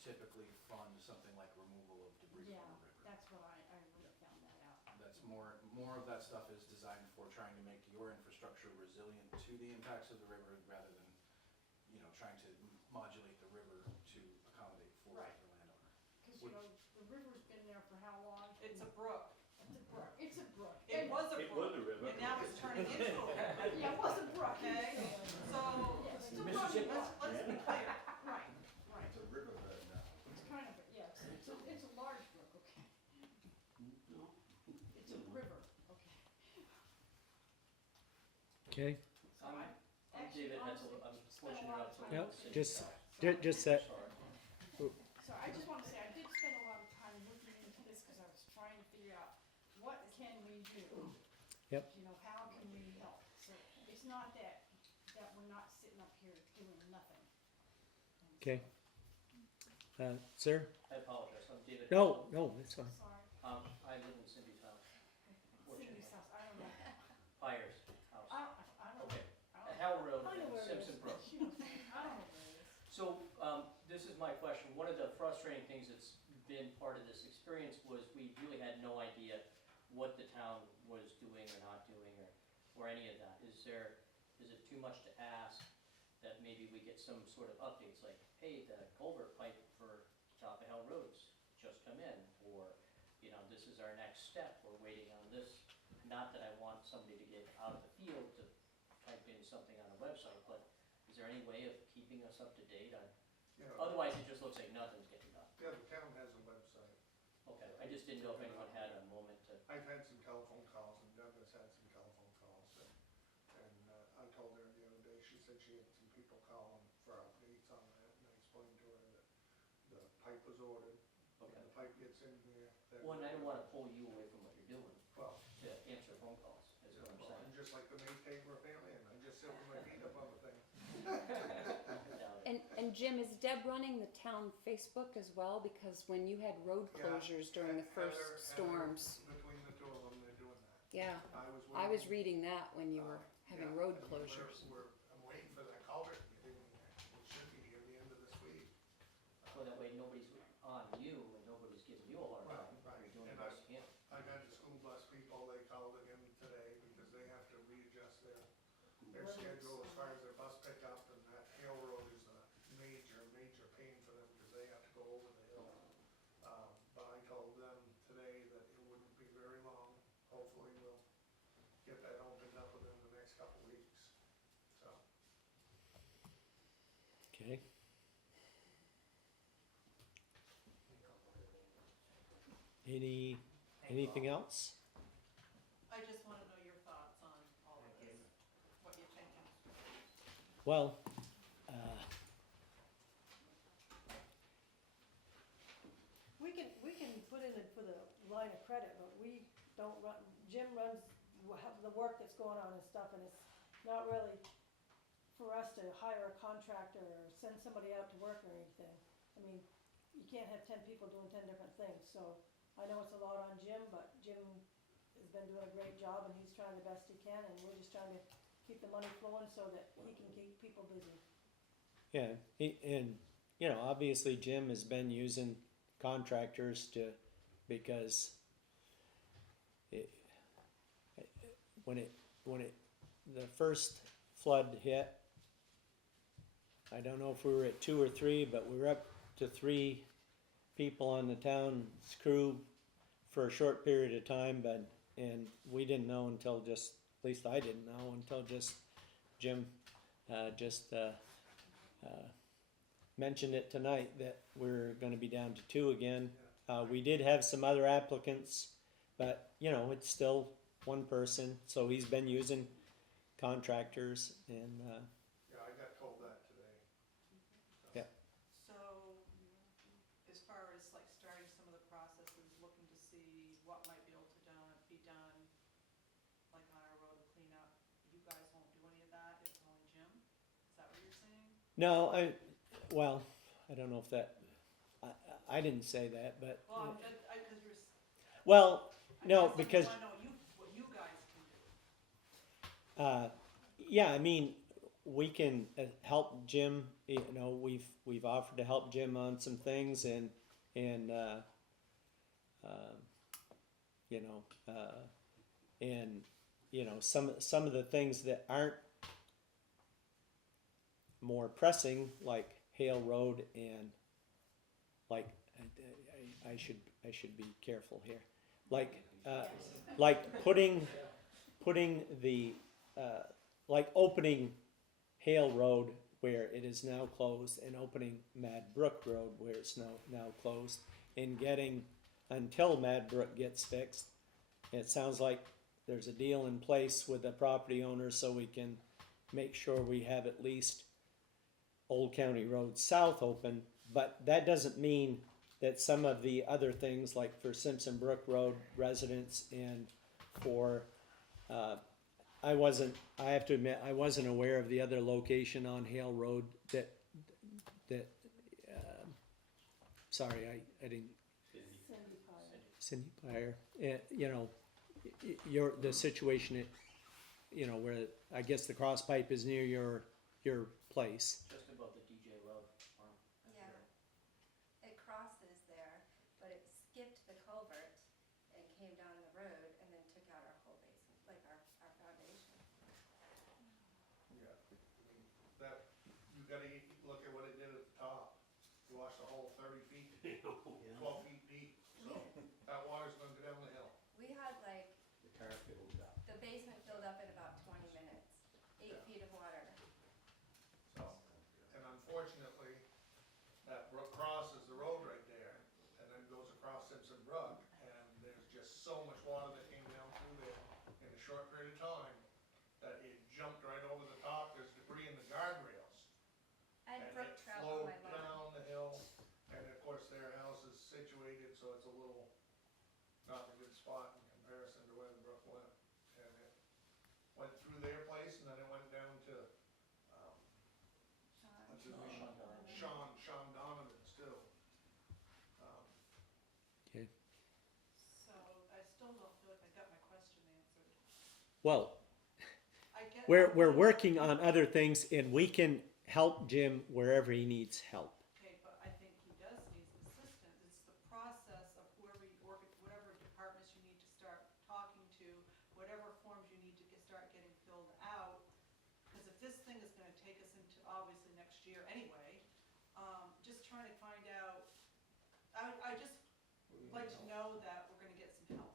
typically fund something like removal of debris Yeah, from the river. that's what I really found that out. That's more of that stuff is designed for trying to make your infrastructure resilient to the impacts of the river rather than, trying to modulate the river to accommodate for Right. the landowner. Cause you know, the river's been there for how long? It's a brook. It's a brook, it's a brook. It was a It was brook, a river. and now it's turning into a river, Yeah, it was a brook. okay? So, Yeah, it's still Mississippi. running. let's be clear. Right, right. It's a riverbed now. It's kind of, it's a large brook, okay. It's a river, okay. Okay, So I I'm actually David honestly Hetzel, I'm spent a fortunate lot enough of to time. live in Yep, the city. just- Sorry. just that, Sorry. So I just wanna say, I did spend a lot of time looking into this, cause I was trying to figure out, what can we do? Yep. You know, how can we help? So it's not that we're not sitting up here doing nothing. And okay. so- Sir? I apologize, I'm David. No, Hetzel. no, that's fine. Sorry, I live in Cindy's house, Cindy's house, I don't know. Pyre's house. I don't know. Okay, I at don't know. Howell Road I know and where it is. Simpson Brook. She knows. I don't know where it is. So, this is my question. One of the frustrating things that's been part of this experience was we really had no idea what the town was doing or not doing or any of that. Is it too much to ask that maybe we get some sort of updates like, hey, the culvert pipe for Top of Hill Road's just come in, or, this is our next step, we're waiting on this. Not that I want somebody to get out of the field to type in something on a website, but is there any way of keeping us up to date on, You know, otherwise it just looks like nothing's getting done. yeah, the town has a website. Okay, I just didn't know if anyone had a moment to, I've had some telephone calls, and Douglas had some telephone calls, and I told her the other day, she said she had some people calling for updates on that, and I explained to her that the pipe was ordered, when okay. the pipe gets in there, then. Well, and I don't wanna pull you away from what you're doing Well, to answer phone calls, is what I'm well, I'm saying. just like the Maytaper family, and I just sit with my feet up on the thing. I doubt it. And Jim, is Deb running the town Facebook as well? Because when you had road Yeah, closures during the Heather- first Heather, storms, Between the two of them, they're doing that. yeah, I I was reading that when you were having Yeah, road and closures. I'm waiting for that culvert to get in there, it should be here the end of this week. Well, that way nobody's on you and nobody's giving you a hard Right, time. right. You're doing And the best you can. I got the school bus people, they called again today because they have to readjust their schedule as far as their bus pickup, and that Hill Road is a major pain for them because they have to go over the hill. But I told them today that it wouldn't be very long, hopefully we'll get that opened up within the next couple weeks, so. Okay. Anything else? I just wanna know your thoughts on all of this, what you're thinking. Well, We can put in it for the line of credit, but we don't run, Jim runs the work that's going on and stuff, and it's not really for us to hire a contractor or send somebody out to work or anything. I mean, you can't have 10 people doing 10 different things, so I know it's a lot on Jim, but Jim has been doing a great job, and he's trying the best he can, and we're just trying to keep the money flowing so that he can keep people busy. yeah, and, obviously Jim has been using contractors because the first flood hit, I don't know if we were at 2 or 3, but we were up to 3 people on the town's crew for a short period of time, and we didn't know until just, at least I didn't know until just Jim mentioned it tonight that we're gonna be down to 2 again. We did have some other applicants, but it's still one person, so he's been using contractors and, Yeah, I got told that today. Yeah. So, as far as like starting some of the processes, looking to see what might be able to be done, like on our road cleanup, you guys won't do any of that, it's only Jim? Is that what you're saying? no, I don't know if that, I didn't say that, but, Well, I'm just, cause you're. well, I no, guess because, I wanna know what you guys can do. yeah, I mean, we can help Jim, you know, we've offered to help Jim on some things and, you know, and, you know, some of the things that aren't more pressing, like Hale Road and like, I should be careful here. Like putting the, like opening Hale Road where it is now closed and opening Mad Brook Road where it's now closed and getting, until Mad Brook gets fixed. It sounds like there's a deal in place with the property owner so we can make sure we have at least Old County Road South open, but that doesn't mean that some of the other things like for Simpson Brook Road residents and for, I have to admit, I wasn't aware of the other location on Hale Road that, sorry, I didn't, Cindy Pyre, you know, the situation, you know, where I guess the cross pipe is near your place. Just above the DJ Love farm. Yeah. It crosses there, but it skipped the culvert and came down the road and then took out our whole basement, like our foundation. Yeah, I mean, that, you gotta look at what it did at the top. You watch the whole 30 feet, 12 feet deep, so that water's gonna go down the hill. We had like, The car filled up. the basement filled up in about 20 minutes, 8 feet of water. So, and unfortunately, that brook crosses the road right there, and then goes across Simpson Brook, and there's just so much water that came down through there in a short period of time, that it jumped right over the top, there's debris in the guardrails. I had And brook it trout on flowed my lawn. down the hill, and of course their house is situated, so it's a little, not in a good spot in comparison to where the brook went. And it went through their place, and then it went down to, what's his name? Sean Donovan's too. So I still don't feel like I got my question answered. Well, I get. we're working on other things and we can help Jim wherever he needs help. Okay, but I think he does need some assistance. It's the process of whoever you work, whatever departments you need to start talking to, whatever forms you need to start getting filled out. Because if this thing is gonna take us into obviously next year anyway, just trying to find out, I just like to know that we're gonna get some help.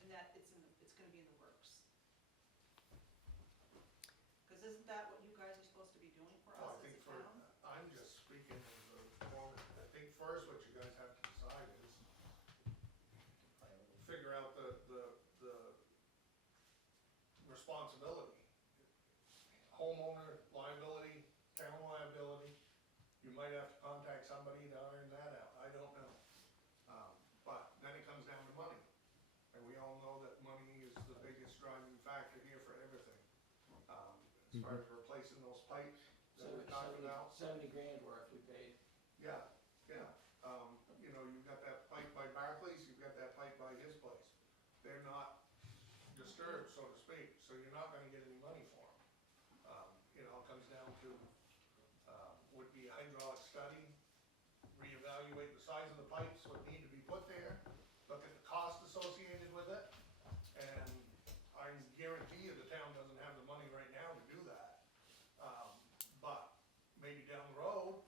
And that it's gonna be in the works. Cause isn't that what you guys are supposed to be doing for Well, us I as think a town? I'm just speaking as a foreman. I think first what you guys have to decide is figure out the responsibility. Homeowner liability, town liability, you might have to contact somebody to iron that out, I don't know. But then it comes down to money, and we all know that money is the biggest driving factor here for everything. As far as replacing those pipes that we're talking about. 70 grand worth we paid. Yeah, yeah, you know, you've got that pipe by Barclays, you've got that pipe by his place. They're not disturbed, so to speak, so you're not gonna get any money for them. It all comes down to, would be a hydraulic study, reevaluate the size of the pipes, what need to be put there, look at the cost associated with it, and I guarantee you the town doesn't have the money right now to do that. But maybe down the road,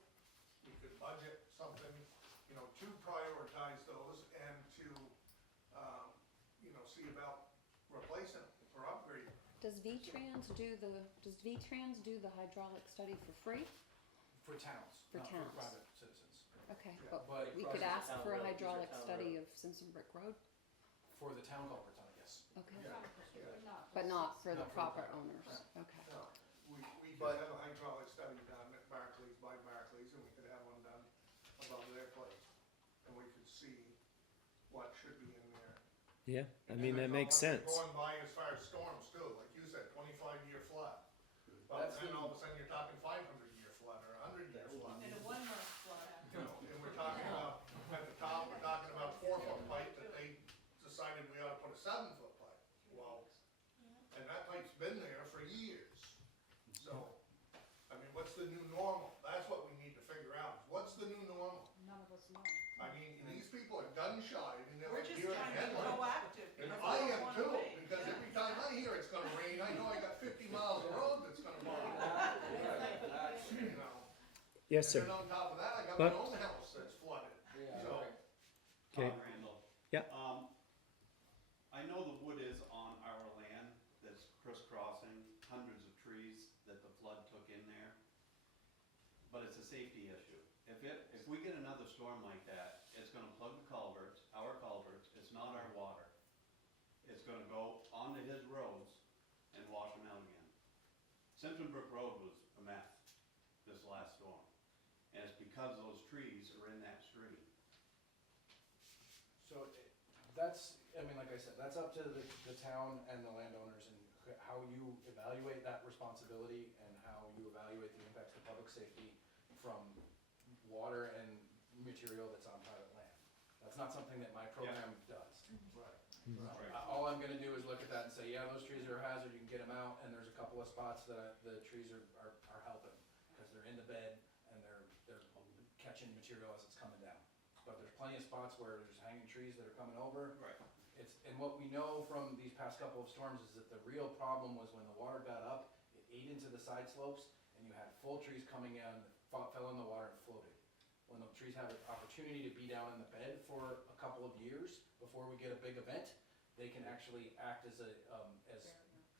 we could budget something, you know, to prioritize those and to, you know, see about replacing or upgrading. Does V-Trans do the hydraulic study for free? For towns, For not towns. for private citizens. Okay, Yeah, but but we could crosses ask town for a road, these are hydraulic town study road. of Simpson Brick Road? For the town culverts, I guess. Okay, Yeah, but not for the Not for the proper private, owners, right. okay. no, we could But- have a hydraulic study done at Barclays by Barclays, and we could have one done above their place. And we could see what should be in there. Yeah, I And mean, then that makes what we're sense. Going by as far as storms too, like you said, 25-year flood. But That's then the- all of a sudden you're talking 500-year flood or 100-year flood. And a 1 month flood. You know, and we're talking about, at the top, we're talking about 4-foot pipe that they decided we ought to put a 7-foot pipe. Well, and that pipe's been there for years. So Yes, sir. And then on top of that, I got But- my own house that's flooded, so. Okay. Todd Randall. Yeah. I know the wood is on our land that's crisscrossing hundreds of trees that the flood took in there. But it's a safety issue. If we get another storm like that, it's gonna plug the culverts, our culverts, it's not our water. It's gonna go onto his roads and wash them out again. Simpson Brook Road was a mess this last storm. And it's because those trees are in that stream. So that's, I mean, like I said, that's up to the town and the landowners and how you evaluate that responsibility and how you evaluate the impacts to public safety from water and material that's on private land. That's not something that my program does. Right. All I'm gonna do is look at that and say, yeah, those trees are a hazard, you can get them out, and there's a couple of spots that the trees are helping, because they're in the bed and they're catching material as it's coming down. But there's plenty of spots where there's hanging trees that are coming over. Right. And what we know from these past couple of storms is that the real problem was when the water got up, it ate into the side slopes, and you had full trees coming in, fell in the water and floated. When the trees have an opportunity to be down in the bed for a couple of years before we get a big event, they can actually act as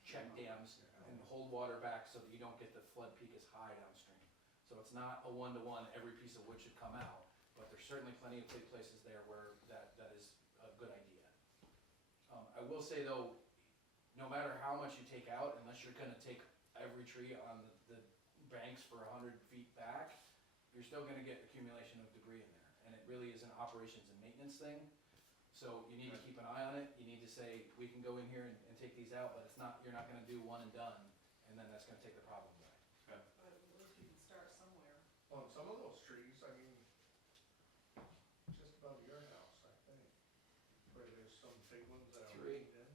check dams and hold water back so that you don't get the flood peak as high downstream. So it's not a one-to-one, every piece of wood should come out, but there's certainly plenty of places there where that is a good idea. I will say though, no matter how much you take out, unless you're gonna take every tree on the banks for 100 feet back, you're still gonna get accumulation of debris in there. And it really is an operations and maintenance thing. So you need to keep an eye on it. You need to say, we can go in here and take these out, but you're not gonna do one and done, and then that's gonna take the problem away. But at least you can start somewhere. On some of those trees, I mean, just above your house, I think, where there's some big ones that are Tree. leaned in.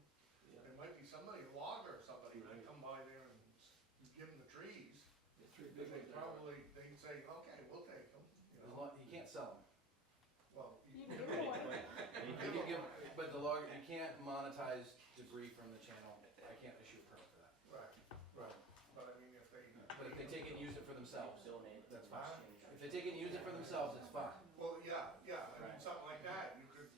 There might be somebody, a logger or somebody, might come by there and give them the trees. And they'd say, okay, we'll take them, you know. You can't sell them. Well, You can give away. But the log, you can't monetize debris from the channel. I can't issue a permit for that. right, but I mean, if they. But if they take it and use it for themselves, Donate. that's fine. If they take it and use it for themselves, it's fine. Well, yeah, I mean, Right. something like that, you could,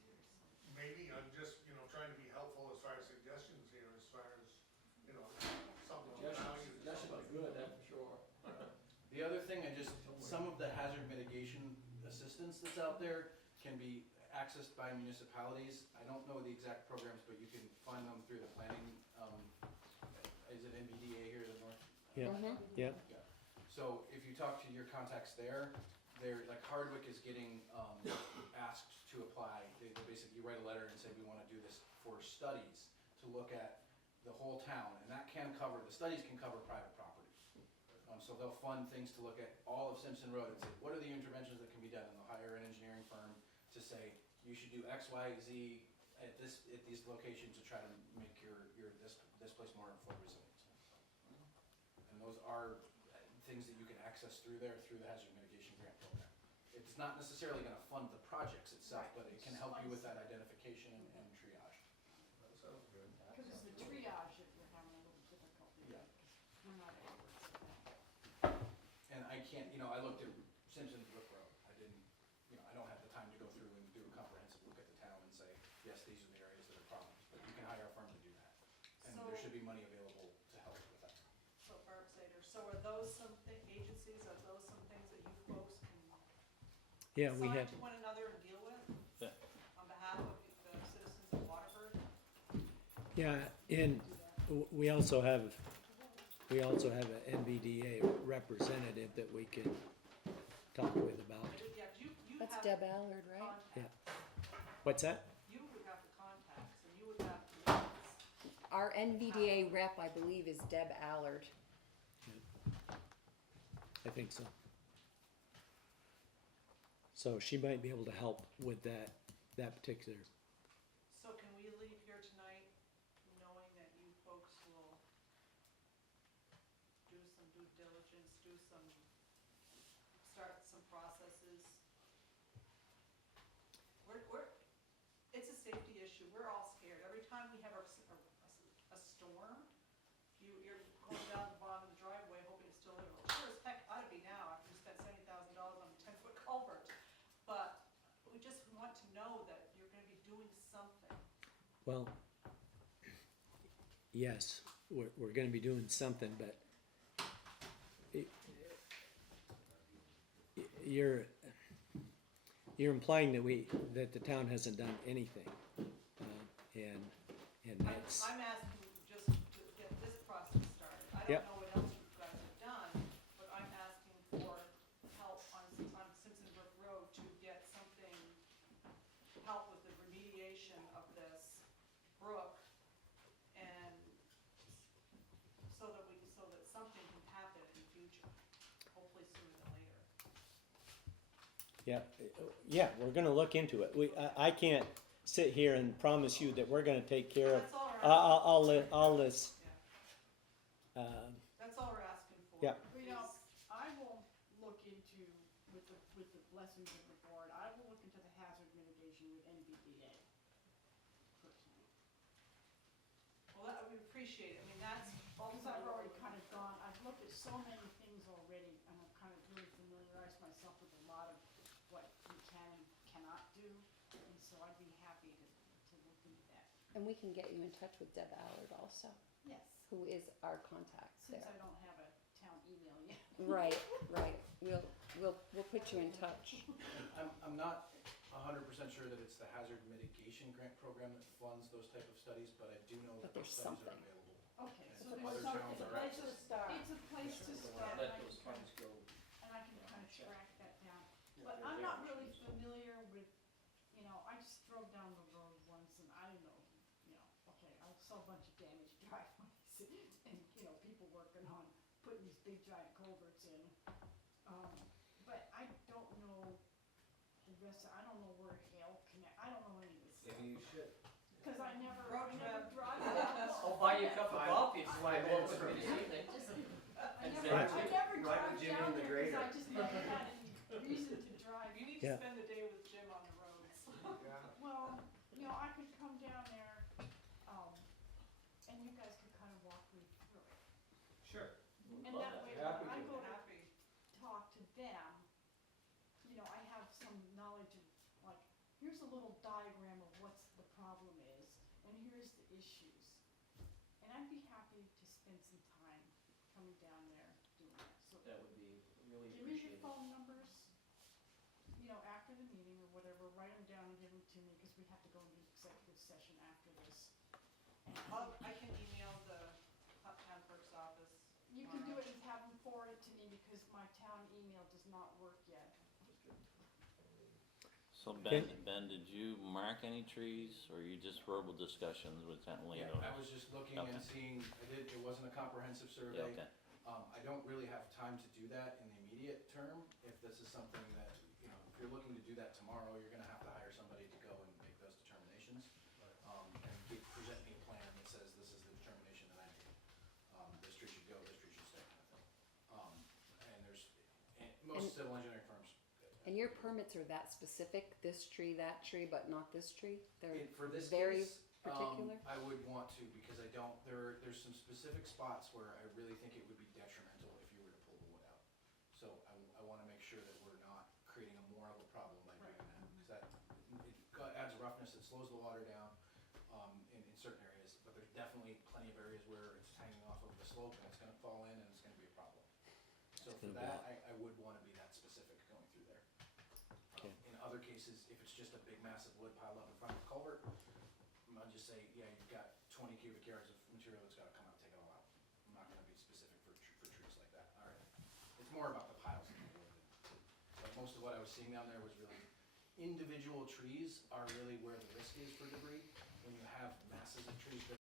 maybe, I'm just, trying to be helpful as far as suggestions here, as far as, something of value. good, that's for sure. The other thing, some of the hazard mitigation assistance that's out there can be accessed by municipalities. I don't know the exact programs, but you can find them through the planning, is it NVDA here in the north? Yeah. So if you talk to your contacts there, like Hardwick is getting, asked to apply. They basically write a letter and say, we wanna do this for studies to look at the whole town, and that the studies can cover private property. So they'll fund things to look at all of Simpson Road and say, what are the interventions that can be done? And they'll hire an engineering firm to say, you should do X, Y, Z at these locations to try to make this place more flood resilient. And those are things that you can access through the hazard mitigation grant program. It's not necessarily gonna fund the projects itself, but it can help you with that identification and triage. That sounds good. Because it's the triage that we're having a little difficulty with, Yeah. 'cause we're not experts at that. And I can't, I looked at Simpson Brook Road. I didn't, I don't have the time to go through and do a comprehensive look at the town and say, yes, these are the areas that are problems. But you can hire a firm to do that. And there should be money available to help with that. So Barb Sater, so are those some agencies, are those some things that you folks can Yeah, we assign have, to one another and deal with? Yeah. On behalf of the citizens of Waterford? yeah, and we also have an NVDA representative that we could talk with about. Yeah, you That's have Deb Allard, right? contacts. What's that? You would have the contacts, and you would have the leads. Our NVDA rep, I believe, is Deb Allard. I think so. So she might be able to help with that particular. So can we leave here tonight knowing that you folks will do some due diligence, start some processes? It's a safety issue, we're all scared. Every time we have a storm, you're going down the bottom of the driveway hoping it's still there. Well, sure as heck ought to be now after you spent $70,000 Well, yes, we're gonna be doing something, but it- you're implying that the town hasn't done anything, and that's, I'm asking just to get this process started. I Yep. don't know what else you guys have done, but I'm asking for help on Simpson Brook Road to get something, help with the remediation of this brook, and so that something can happen in the future, hopefully sooner than later. yeah, we're gonna look into it. I can't sit here and promise you that we're gonna take care of. That's all we're asking. I'll list. That's all we're asking for. Yeah. You know, I will look into, with the blessings of the board, I will look into the hazard mitigation with NVDA, personally. Well, that, we appreciate it, I mean, that's Because ultimately I've what already we're kind looking of for. gone, I've looked at so many things already, and I've kind of really familiarized myself with a lot of what we can and cannot do, and so I'd be happy to look into that. And we can get you in touch with Deb Allard also, Yes, who is our contact since there. I don't have a town email yet. Right, right. We'll put you in touch. I'm not 100% sure that it's the hazard mitigation grant program that funds those type of studies, but I do know But that those there's studies are something. available. Okay, And so other there's towns something, are Place to start. it's a place to start, Let and I those can kind funds of, go. and I can kind of track that down. But I'm not really familiar with, you know, I just drove down the road once and I don't know, okay, I saw a bunch of damaged driveways and, people working on putting these big giant culverts in. But I don't know the rest, I don't know where Hale Connect, I don't know any of this stuff. Maybe you should. Cause I never Road trip. drive down. I'll buy you a cup of coffee, it's my vote for this evening. I And never then- drive Ride with Jimmy down in the there, cause I grader. just never had any reason to drive. You need Yeah. to spend the day with Jim on the roads. Well, I could come down there, and you guys could kind of walk me through it. Sure. And Love that that. way, Happy when I to. go to Happy. talk to them, I have some knowledge of, like, here's a little diagram of what's the problem is, and here's the issues. And I'd be happy to spend some time coming down there doing that, so. That would be really Give me your appreciated. phone numbers, after the meeting or whatever, write them down and give them to me, cause we have to go into executive session after this. I can email the town clerk's office. You can do it and have them forward it to me, because my town email does not work yet. So Ben, did you mark any trees, or you just verbal discussions with town Yeah, landowners? I was just looking and Okay. seeing, it wasn't a comprehensive Yeah, survey. okay. I don't really have time to do that in the immediate term. If this is something that, if you're looking to do that tomorrow, you're gonna have to hire somebody to go and make those determinations. And present me a plan that says this is the determination that I made. This tree should go, this tree should stay, kind of thing. And most civil engineering firms. And your permits are that specific, this tree, that tree, but not this tree? They're For this very case, particular? I would want to, because I don't, there's some specific spots where I really think it would be detrimental if you were to pull the wood out. So I wanna make sure that we're not creating more of a problem by doing that, because it adds roughness, it slows the water down, in certain areas, but there's definitely plenty of areas where it's hanging off of the slope and it's gonna fall in and it's gonna be a problem. So for gonna that, I would wanna be that specific going through there. Okay. In other cases, if it's just a big massive wood piled up in front of the culvert, I'll just say, yeah, you've got 20 cubic yards of material that's gotta come out, take it all out. I'm not gonna be specific for trees like that, alright? It's more about the piles of wood. But most of what I was seeing down there was really, individual trees are really where the risk is for debris. When you have masses of trees